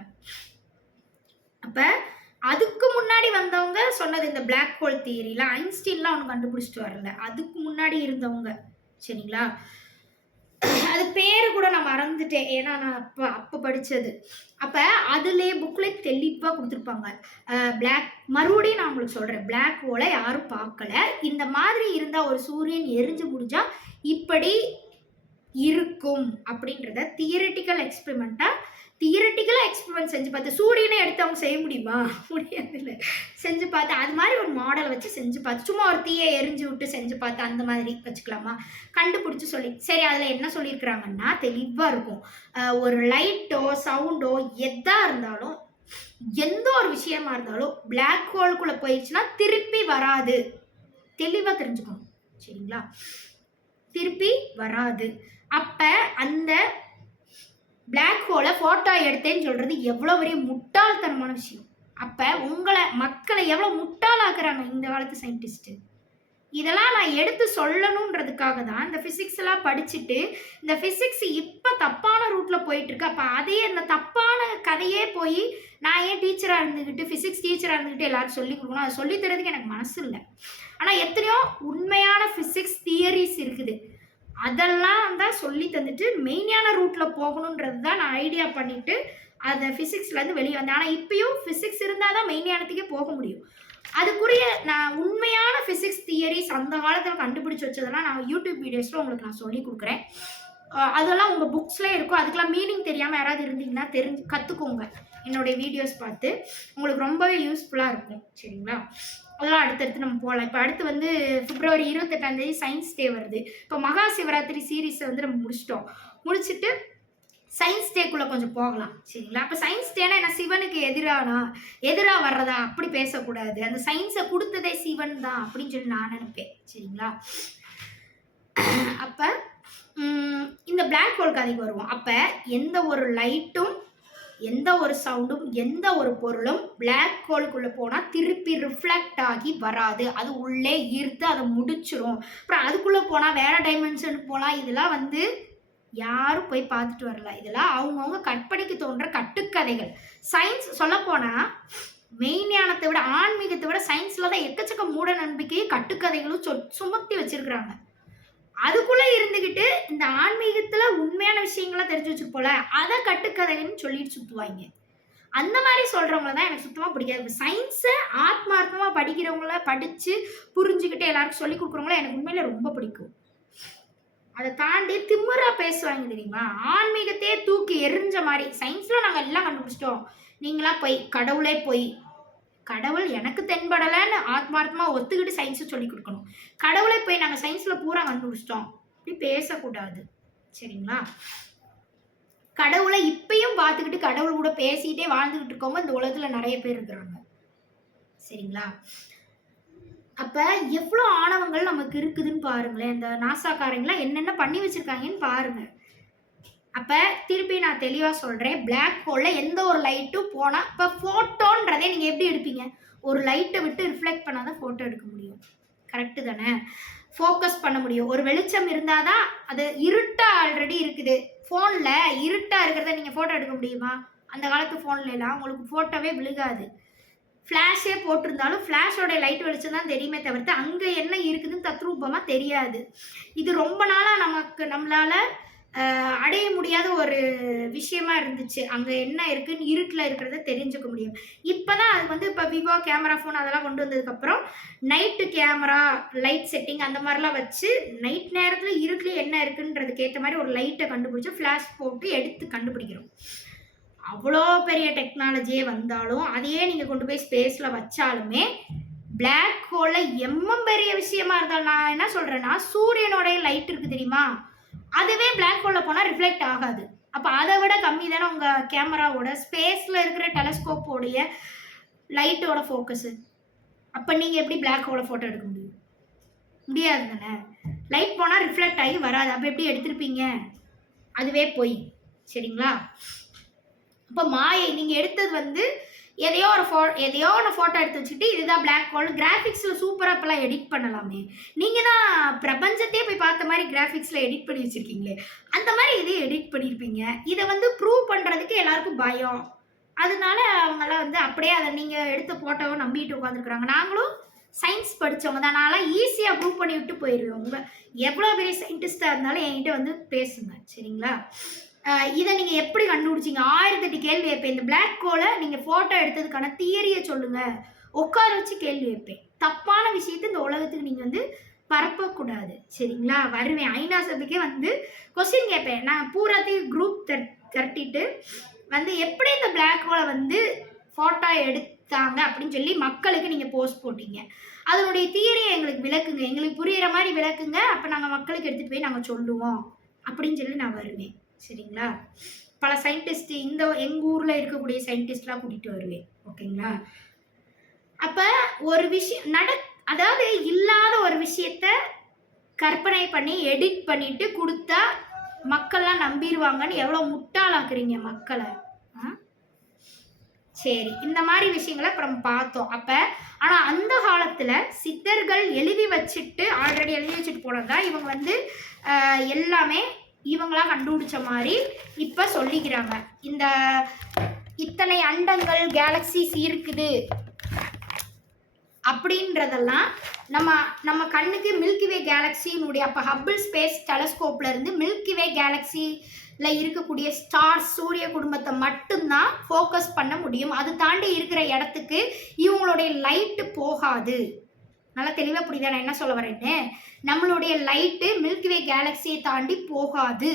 அப்போ அதுக்கு முன்னாடி வந்தவங்க சொன்னது இந்த பிளாக் ஹோல் தியரிலாம் ஐன்ஸ்டீன்லாம் அவனு கண்டுபிடிச்சிட்டு வரல, அதுக்கு முன்னாடி இருந்தவங்க சரிங்களா. அது பேரு கூட நான் மறந்துட்டேன், ஏன்னா நான் அப்போ படித்தது. அப்போ அதுலேயே புக்கில் தெளிவாக கொடுத்துருப்பாங்க. மறுபடியும் நான் உங்களுக்கு சொல்கிறேன், பிளாக் ஹோலை யாரும் பார்க்கல. இந்த மாதிரி இருந்தால் ஒரு சூரியன் எரிஞ்சு முடிஞ்சால் இப்படி இருக்கும் அப்படின்றத தியரிட்டிக்கல் எக்ஸ்பெரிமெண்ட் செஞ்சு பார்த்து சூரியனை எடுத்து அவங்க செய்ய முடியுமா? முடியாது இல்லை. செஞ்சு பார்த்து அது மாதிரி ஒரு மாடல் வச்சு செஞ்சு பார்த்து சும்மா ஒரு தீயை எரிஞ்சு விட்டு செஞ்சு பார்த்து அந்த மாதிரி வச்சுக்கலாமா? கண்டுபிடிச்சி சொல்லி சரி அதில் என்ன சொல்லியிருக்கிறாங்கன்னா தெளிவாக இருக்கும். ஒரு லைட்டோ சவுண்டோ எதாக இருந்தாலும் எந்த ஒரு விஷயமா இருந்தாலும் பிளாக் ஹோலுக்குள்ளே போயிடுச்சுன்னா திருப்பி வராது. தெளிவாக தெரிஞ்சுக்கணும் சரிங்களா. திருப்பி வராது. அப்போ அந்த பிளாக் ஹோலை ஃபோட்டோ எடுத்தேன்னு சொல்கிறது எவ்வளோ பெரிய முட்டாள்தனமான விஷயம். அப்போ மக்களை எவ்வளோ முட்டாளாக்குறாங்க இந்த காலத்து சயின்டிஸ்ட்டு. இதெல்லாம் நான் எடுத்து சொல்லணுன்றதுக்காக தான் இந்த ஃபிசிக்ஸ்லாம் படிச்சுட்டு இந்த ஃபிசிக்ஸ் இப்போ தப்பான ரூட்டில் போயிட்டுருக்கு. அப்போ அதே அந்த தப்பான கதையே போய் நான் ஏன் டீச்சராக இருந்துக்கிட்டு ஃபிசிக்ஸ் டீச்சராக இருந்துக்கிட்டு எல்லாரும் சொல்லி கொடுக்கணும், அதை சொல்லித்தரதுக்கு எனக்கு மனசு இல்லை. ஆனால் எத்தனையோ உண்மையான ஃபிசிக்ஸ் தியரிஸ் இருக்குது, அதெல்லாம் தான் சொல்லி தந்துட்டு மெயினான ரூட்டில் போகணுன்றது தான் நான் ஐடியா பண்ணிவிட்டு அதை ஃபிசிக்ஸ்லேருந்து வெளியே வந்தேன். ஆனால் இப்போயும் ஃபிசிக்ஸ் இருந்தால் தான் மெயினானத்துக்கே போக முடியும். அதுக்குரிய நான் உண்மையான ஃபிசிக்ஸ் தியரிஸ் அந்த காலத்தில் கண்டுபிடிச்சி வச்சதெல்லாம் நான் யூடியூப் வீடியோஸில் உங்களுக்கு நான் சொல்லி கொடுக்குறேன். அதெல்லாம் உங்கள் புக்ஸ்லேயே இருக்கும். அதுக்கெலாம் மீனிங் தெரியாமல் யாராவது இருந்தீங்கன்னா கற்றுக்கோங்க என்னுடைய வீடியோஸ் பார்த்து, உங்களுக்கு ரொம்பவே யூஸ்ஃபுல்லாக இருக்கும் சரிங்களா. அதெல்லாம் அடுத்தடுத்து நம்ம போகலாம். இப்போ அடுத்து வந்து பிப்ரவரி 28 சயின்ஸ் டே வருது. இப்போ மகா சிவராத்திரி சீரீஸை வந்து நம்ம முடிச்சுட்டு சயின்ஸ் டேக்குள்ளே கொஞ்சம் போகலாம் சரிங்களா. அப்போ சயின்ஸ் டேனா என்ன, சிவனுக்கு எதிராக வர்றதா அப்படி பேசக்கூடாது. அந்த சயின்ஸை கொடுத்ததே சிவன் தான் அப்படின்னு சொல்லி நான் நினைப்பேன் சரிங்களா. அப்போ இந்த பிளாக் ஹோல் கதைக்கு வருவோம். அப்போ எந்த ஒரு லைட்டும் எந்த ஒரு சவுண்டும் எந்த ஒரு பொருளும் பிளாக் ஹோலுக்குள்ளே போனால் திருப்பி ரிஃப்ளெக்ட் ஆகி வராது. அது உள்ளே ஈர்த்து அதை முடிச்சிடும். அப்புறம் அதுக்குள்ளே போனால் வேறு டைமென்ஷனுக்கு போகலாம். இதெல்லாம் வந்து யாரும் போய் பார்த்துட்டு வரல. இதெல்லாம் அவங்கவுங்க கற்பனைக்கு தோன்ற கட்டுக்கதைகள். சயின்ஸ் சொல்லப்போனால் மெய்ஞானத்தை விட ஆன்மீகத்தை விட சயின்ஸில் தான் எக்கச்சக்க மூட நம்பிக்கையை கட்டுக்கதைகளும் சுமத்தி வச்சிருக்கிறாங்க. அதுக்குள்ளே இருந்துக்கிட்டு இந்த ஆன்மீகத்தில் உண்மையான விஷயங்களை தெரிஞ்சு வச்சு போல அதை கட்டுக்கதைன்னு சொல்லிட்டு சுற்றுவாங்க. அந்த மாதிரி சொல்கிறவங்கள தான் எனக்கு சுத்தமாக பிடிக்காது. சயின்ஸை ஆத்மார்த்தமாக படிக்கிறவங்கள படித்து புரிஞ்சுக்கிட்டு எல்லாருக்கும் சொல்லி கொடுக்குறவங்கள எனக்கு உண்மையில ரொம்ப பிடிக்கும். அதை தாண்டி திமிரா பேசுவாங்க தெரியுமா, ஆன்மீகத்தையே தூக்கி எரிஞ்ச மாதிரி. சயின்ஸில் நாங்கள் எல்லாம் கண்டுபிடிச்சிட்டோம், நீங்களா போய் கடவுளே போய், கடவுள் எனக்கு தென்படலைன்னு ஆத்மார்த்தமாக ஒத்துக்கிட்டு சயின்ஸை சொல்லி கொடுக்கணும். கடவுளே போய் நாங்கள் சயின்ஸில் பூரா கண்டுபிடிச்சிட்டோம் இப்படி பேசக்கூடாது சரிங்களா. கடவுளை இப்பயும் பார்த்துக்கிட்டு கடவுள் கூட பேசிக்கிட்டே வாழ்ந்துக்கிட்டு இருக்கவங்க இந்த உலகத்தில் நிறைய பேர் இருக்கிறாங்க சரிங்களா. அப்போ எவ்வளோ ஆணவங்கள் நமக்கு இருக்குதுன்னு பாருங்களேன். இந்த நாசாக்காரங்களாம் என்னென்ன பண்ணி வச்சுருக்காங்கன்னு பாருங்கள். அப்போ திருப்பி நான் தெளிவாக சொல்கிறேன், பிளாக் ஹோலில் எந்த ஒரு லைட்டும் போனால், இப்போ ஃபோட்டோன்றதே நீங்கள் எப்படி எடுப்பீங்க, ஒரு லைட்டை விட்டு ரிஃப்ளெக்ட் பண்ணால் தான் ஃபோட்டோ எடுக்க முடியும். கரெக்டு தானே? ஃபோக்கஸ் பண்ண முடியும். ஒரு வெளிச்சம் இருந்தால் தான். அது இருட்டாக ஆல்ரெடி இருக்குது. ஃபோனில் இருட்டாக இருக்கிறத நீங்கள் ஃபோட்டோ எடுக்க முடியுமா? அந்த காலத்து ஃபோன்லாம் உங்களுக்கு ஃபோட்டோவே விழுகாது. ஃப்ளாஷே போட்டிருந்தாலும் ஃப்ளாஷோடைய லைட் வெளிச்சம் தான் தெரியுமே தவிர்த்து அங்கே என்ன இருக்குதுன்னு தத்ரூபமாக தெரியாது. இது ரொம்ப நாளாக நம்மளால் அடைய முடியாத ஒரு விஷயமா இருந்துச்சு. அங்கே என்ன இருக்குன்னு இருட்டில் இருக்கிறத தெரிஞ்சுக்க முடியும். இப்போ தான் அது இப்போ விவோ கேமரா ஃபோன் அதெல்லாம் கொண்டு வந்ததுக்கப்புறம் நைட்டு கேமரா லைட் செட்டிங் அந்த மாதிரிலாம் வச்சு நைட் நேரத்தில் இருட்டில் என்ன இருக்குன்றதுக்கு ஏற்ற மாதிரி ஒரு லைட்டை கண்டுபிடிச்சி ஃப்ளாஷ் போட்டு எடுத்து கண்டுபிடிக்கிறோம். அவ்வளோ பெரிய டெக்னாலஜியே வந்தாலும் அதையே நீங்கள் கொண்டு போய் ஸ்பேஸில் வச்சாலுமே பிளாக் ஹோலில் பெரிய விஷயமா இருந்தாலும் நான் என்ன சொல்கிறேன்னா, சூரியனோடைய லைட் இருக்குது தெரியுமா, அதுவே பிளாக் ஹோலில் போனால் ரிஃப்ளெக்ட் ஆகாது. அப்போ அதை விட கம்மி தானே உங்கள் கேமராவோட ஸ்பேஸில் இருக்கிற டெலஸ்கோப்போடைய லைட்டோட ஃபோக்கஸு. அப்போ நீங்கள் எப்படி பிளாக் ஹோலை ஃபோட்டோ எடுக்க முடியும்? முடியாது தானே. லைட் போனால் ரிஃப்ளெக்ட் ஆகி வராது. அப்போ எப்படி எடுத்திருப்பீங்க? அதுவே போய் சரிங்களா. இப்போ மாயை நீங்கள் எடுத்தது எதையோ ஒரு ஃபோட்டோ எடுத்து வச்சுட்டு இதுதான் பிளாக் ஹோல். கிராஃபிக்ஸில் சூப்பராக இப்போலாம் எடிட் பண்ணலாமே. நீங்கள் தான் பிரபஞ்சத்தையே போய் பார்த்த மாதிரி கிராஃபிக்ஸில் எடிட் பண்ணி வச்சுருக்கீங்களே, அந்த மாதிரி இதையும் எடிட் பண்ணியிருப்பீங்க. இதை ப்ரூவ் பண்ணுறதுக்கு எல்லாருக்கும் பயம். அதனால அவங்களாம் அப்படியே அதை நீங்கள் எடுத்த ஃபோட்டோவை நம்பிட்டு உட்காந்துருக்குறாங்க. நாங்களும் சயின்ஸ் படித்தவங்க தான். நான்லாம் ஈஸியாக ப்ரூவ் பண்ணி விட்டு போயிடுவேன். உங்கள் எவ்வளோ பெரிய சயின்டிஸ்டாக இருந்தாலும் என்கிட்ட பேசுங்க சரிங்களா. இதை நீங்கள் எப்படி கண்டுபிடிச்சிங்க? 1008 கேள்வி வைப்பேன். இந்த பிளாக் ஹோலை நீங்கள் ஃபோட்டோ எடுத்ததுக்கான தியரியை சொல்லுங்கள், உட்கார வச்சு கேள்வி வைப்பேன். தப்பான விஷயத்தை இந்த உலகத்துக்கு நீங்கள் பரப்பக்கூடாது சரிங்களா. வருவேன் ஐநா சபைக்கே கொஸ்டின் கேட்பேன். நான் பூராத்தையும் குரூப் திரட்டிட்டு எப்படி இந்த பிளாக் ஹோலை ஃபோட்டோ எடுத்தாங்க அப்படின்னு சொல்லி மக்களுக்கு நீங்கள் போஸ்ட் போட்டீங்க, அதனுடைய தியரியை எங்களுக்கு விளக்குங்க, எங்களுக்கு புரிகிற மாதிரி விளக்குங்க, அப்போ நாங்கள் மக்களுக்கு எடுத்துகிட்டு போய் நாங்கள் சொல்லுவோம் அப்படின்னு சொல்லி நான் வருவேன் சரிங்களா. பல சயின்டிஸ்ட் எங்கள் ஊரில் இருக்கக்கூடிய சயின்டிஸ்ட்லாம் கூட்டிகிட்டு வருவேன் ஓகேங்களா. அப்போ ஒரு விஷயம் அதாவது இல்லாத ஒரு விஷயத்த கற்பனை பண்ணி எடிட் பண்ணிட்டு கொடுத்தா மக்கள்லாம் நம்பிடுவாங்கன்னு எவ்வளோ முட்டாளாக்குறீங்க மக்களை. சரி, இந்த மாதிரி விஷயங்களை அப்புறம் பார்த்தோம். அப்போ ஆனால் அந்த காலத்தில் சித்தர்கள் ஆல்ரெடி எழுதி வச்சுட்டு போனதா இவங்க எல்லாமே இவங்களா கண்டுபிடிச்ச மாதிரி இப்போ சொல்லிக்கிறாங்க. இத்தனை அண்டங்கள் கேலக்சிஸ் இருக்குது அப்படின்றதெல்லாம் நம்ம கண்ணுக்கு மில்கிவே கேலக்சியினுடைய அப்போ ஹப்பிள் ஸ்பேஸ் டெலஸ்கோப்ல இருந்து மில்கிவே கேலக்சியில் இருக்கக்கூடிய ஸ்டார்ஸ் சூரிய குடும்பத்தை மட்டும்தான் ஃபோக்கஸ் பண்ண முடியும். அது தாண்டி இருக்கிற இடத்துக்கு இவங்களுடைய லைட்டு போகாது. நல்லா தெளிவாக புரியுதா நான் என்ன சொல்ல வரேன்னு? நம்மளுடைய லைட்டு மில்கிவே கேலக்சியை தாண்டி போகாது.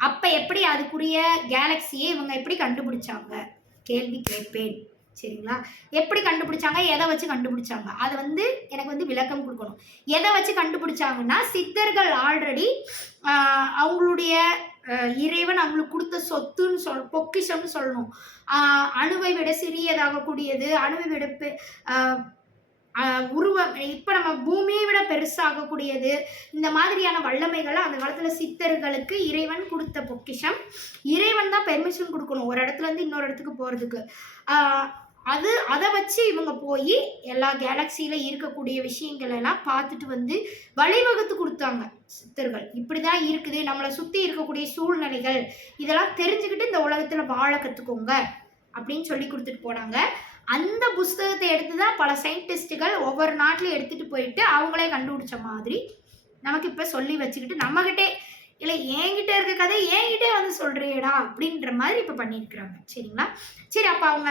அப்போ எப்படி அதுக்குரிய கேலக்சியை இவங்க எப்படி கண்டுபிடிச்சாங்க கேள்வி கேட்பேன் சரிங்களா. எப்படி கண்டுபிடிச்சாங்க, எதை வச்சு கண்டுபிடிச்சாங்க, அதை எனக்கு விளக்கம் கொடுக்கணும். எதை வச்சு கண்டுபிடிச்சாங்கன்னா, சித்தர்கள் ஆல்ரெடி அவங்களுடைய இறைவன் அவங்களுக்கு கொடுத்த சொத்துன்னு பொக்கிஷம்னு சொல்லணும். அணுவை விட சிறியதாகக்கூடியது, அணுவை விட உருவம் இப்போ நம்ம பூமியை விட பெருசாகக்கூடியது, இந்த மாதிரியான வல்லமைகளை அந்த காலத்தில் சித்தர்களுக்கு இறைவன் கொடுத்த பொக்கிஷம். இறைவன் தான் பெர்மிஷன் கொடுக்கணும் ஒரு இடத்துலேருந்து இன்னொரு இடத்துக்கு போகிறதுக்கு. அதை வச்சு இவங்க போய் எல்லா கேலக்சியில் இருக்கக்கூடிய விஷயங்கள் எல்லாம் பார்த்துட்டு வழிவகுத்து கொடுத்தாங்க சித்தர்கள். இப்படி தான் இருக்குது, நம்மளை சுற்றி இருக்கக்கூடிய சூழ்நிலைகள் இதெல்லாம் தெரிஞ்சுக்கிட்டு இந்த உலகத்தில் வாழ கற்றுக்கோங்க அப்படின்னு சொல்லி கொடுத்துட்டு போனாங்க. அந்த புஸ்தகத்தை எடுத்து தான் பல சயின்டிஸ்ட்டுகள் ஒவ்வொரு நாட்டிலையும் எடுத்துகிட்டு போயிட்டு அவங்களே கண்டுபிடிச்ச மாதிரி நமக்கு இப்போ சொல்லி வச்சுக்கிட்டு நம்மகிட்டே இல்லை என்கிட்ட இருக்க கதை என்கிட்டே வந்து சொல்கிறியடா அப்படின்ற மாதிரி இப்போ பண்ணியிருக்கிறாங்க. சரிங்களா? சரி, அப்போ அவங்க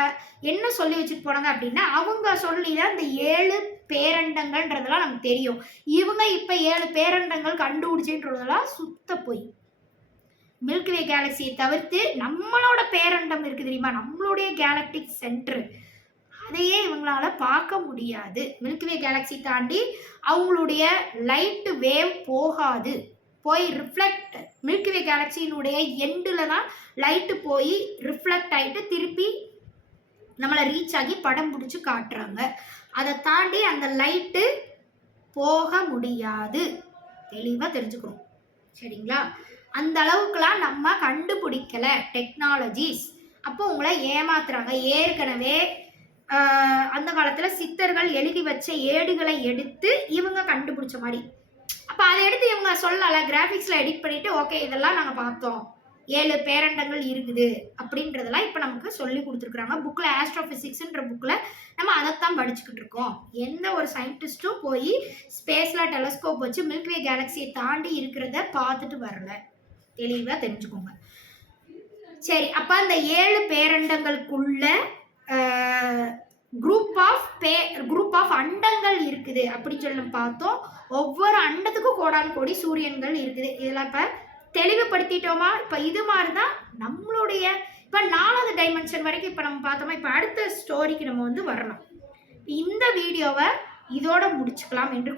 என்ன சொல்லி வச்சுட்டு போனாங்க அப்படின்னா, அவங்க சொல்லி தான் இந்த 7 பேரண்டங்கள்ன்றதெல்லாம் நமக்கு தெரியும். இவங்க இப்போ 7 பேரண்டங்கள் கண்டுபிடிச்சுன்றதெல்லாம் சுத்த போய். மில்க்வே கேலக்சியை தவிர்த்து நம்மளோட பேரண்டம் இருக்குது தெரியுமா, நம்மளுடைய கேலக்டிக் சென்டர், அதையே இவங்களால பார்க்க முடியாது. மில்க்வே கேலக்சி தாண்டி அவங்களுடைய லைட் வேவ் போகாது, போய் ரிஃப்ளெக்ட் மில்க்வே கேலக்சியினுடைய எண்டில் தான் லைட்டு போய் ரிஃப்ளெக்ட் ஆகிட்டு திருப்பி நம்மளை ரீச் ஆகி படம் பிடிச்சி காட்டுறாங்க. அதை தாண்டி அந்த லைட்டு போக முடியாது. தெளிவாக தெரிஞ்சுக்கணும். சரிங்களா? அந்த அளவுக்குலாம் நம்ம கண்டுபிடிக்கல டெக்னாலஜிஸ். அப்போ உங்களை ஏமாத்துறாங்க. ஏற்கனவே அந்த காலத்தில் சித்தர்கள் எழுதி வச்ச ஏடுகளை எடுத்து இவங்க கண்டுபிடிச்ச மாதிரி, அப்போ அதை எடுத்து இவங்க சொல்லலை, கிராஃபிக்ஸில் எடிட் பண்ணிவிட்டு ஓகே இதெல்லாம் நாங்கள் பார்த்தோம், 7 பேரண்டங்கள் இருக்குது அப்படின்றதெல்லாம் இப்போ நமக்கு சொல்லி கொடுத்துருக்குறாங்க. புக்கில் ஆஸ்ட்ரோஃபிசிக்ஸ்ன்ற புக்கில் நம்ம அதைத்தான் படிச்சுக்கிட்டு இருக்கோம். எந்த ஒரு சயின்டிஸ்ட்டும் போய் ஸ்பேஸில் டெலஸ்கோப் வச்சு மில்க்வே கேலக்சியை தாண்டி இருக்கிறத பார்த்துட்டு வரல. தெளிவாக தெரிஞ்சுக்கோங்க. சரி, அப்போ அந்த 7 பேரண்டங்களுக்குள்ள குரூப் ஆஃப் அண்டங்கள் இருக்குது அப்படின்னு சொல்லி பார்த்தோம். ஒவ்வொரு அண்டத்துக்கும் கோடான கோடி சூரியன்கள் இருக்குது. இதில் இப்போ தெளிவுபடுத்திட்டோமா? இப்போ இது மாதிரி தான் நம்மளுடைய இப்போ 4வது டைமென்ஷன் வரைக்கும் இப்போ நம்ம பார்த்தோமா. இப்போ அடுத்த ஸ்டோரிக்கு நம்ம வந்து வரலாம். இந்த வீடியோவை இதோட முடிச்சுக்கலாம் என்று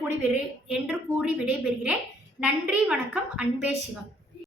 கூறி விடைபெறுகிறேன். நன்றி, வணக்கம். அன்பே சிவம்.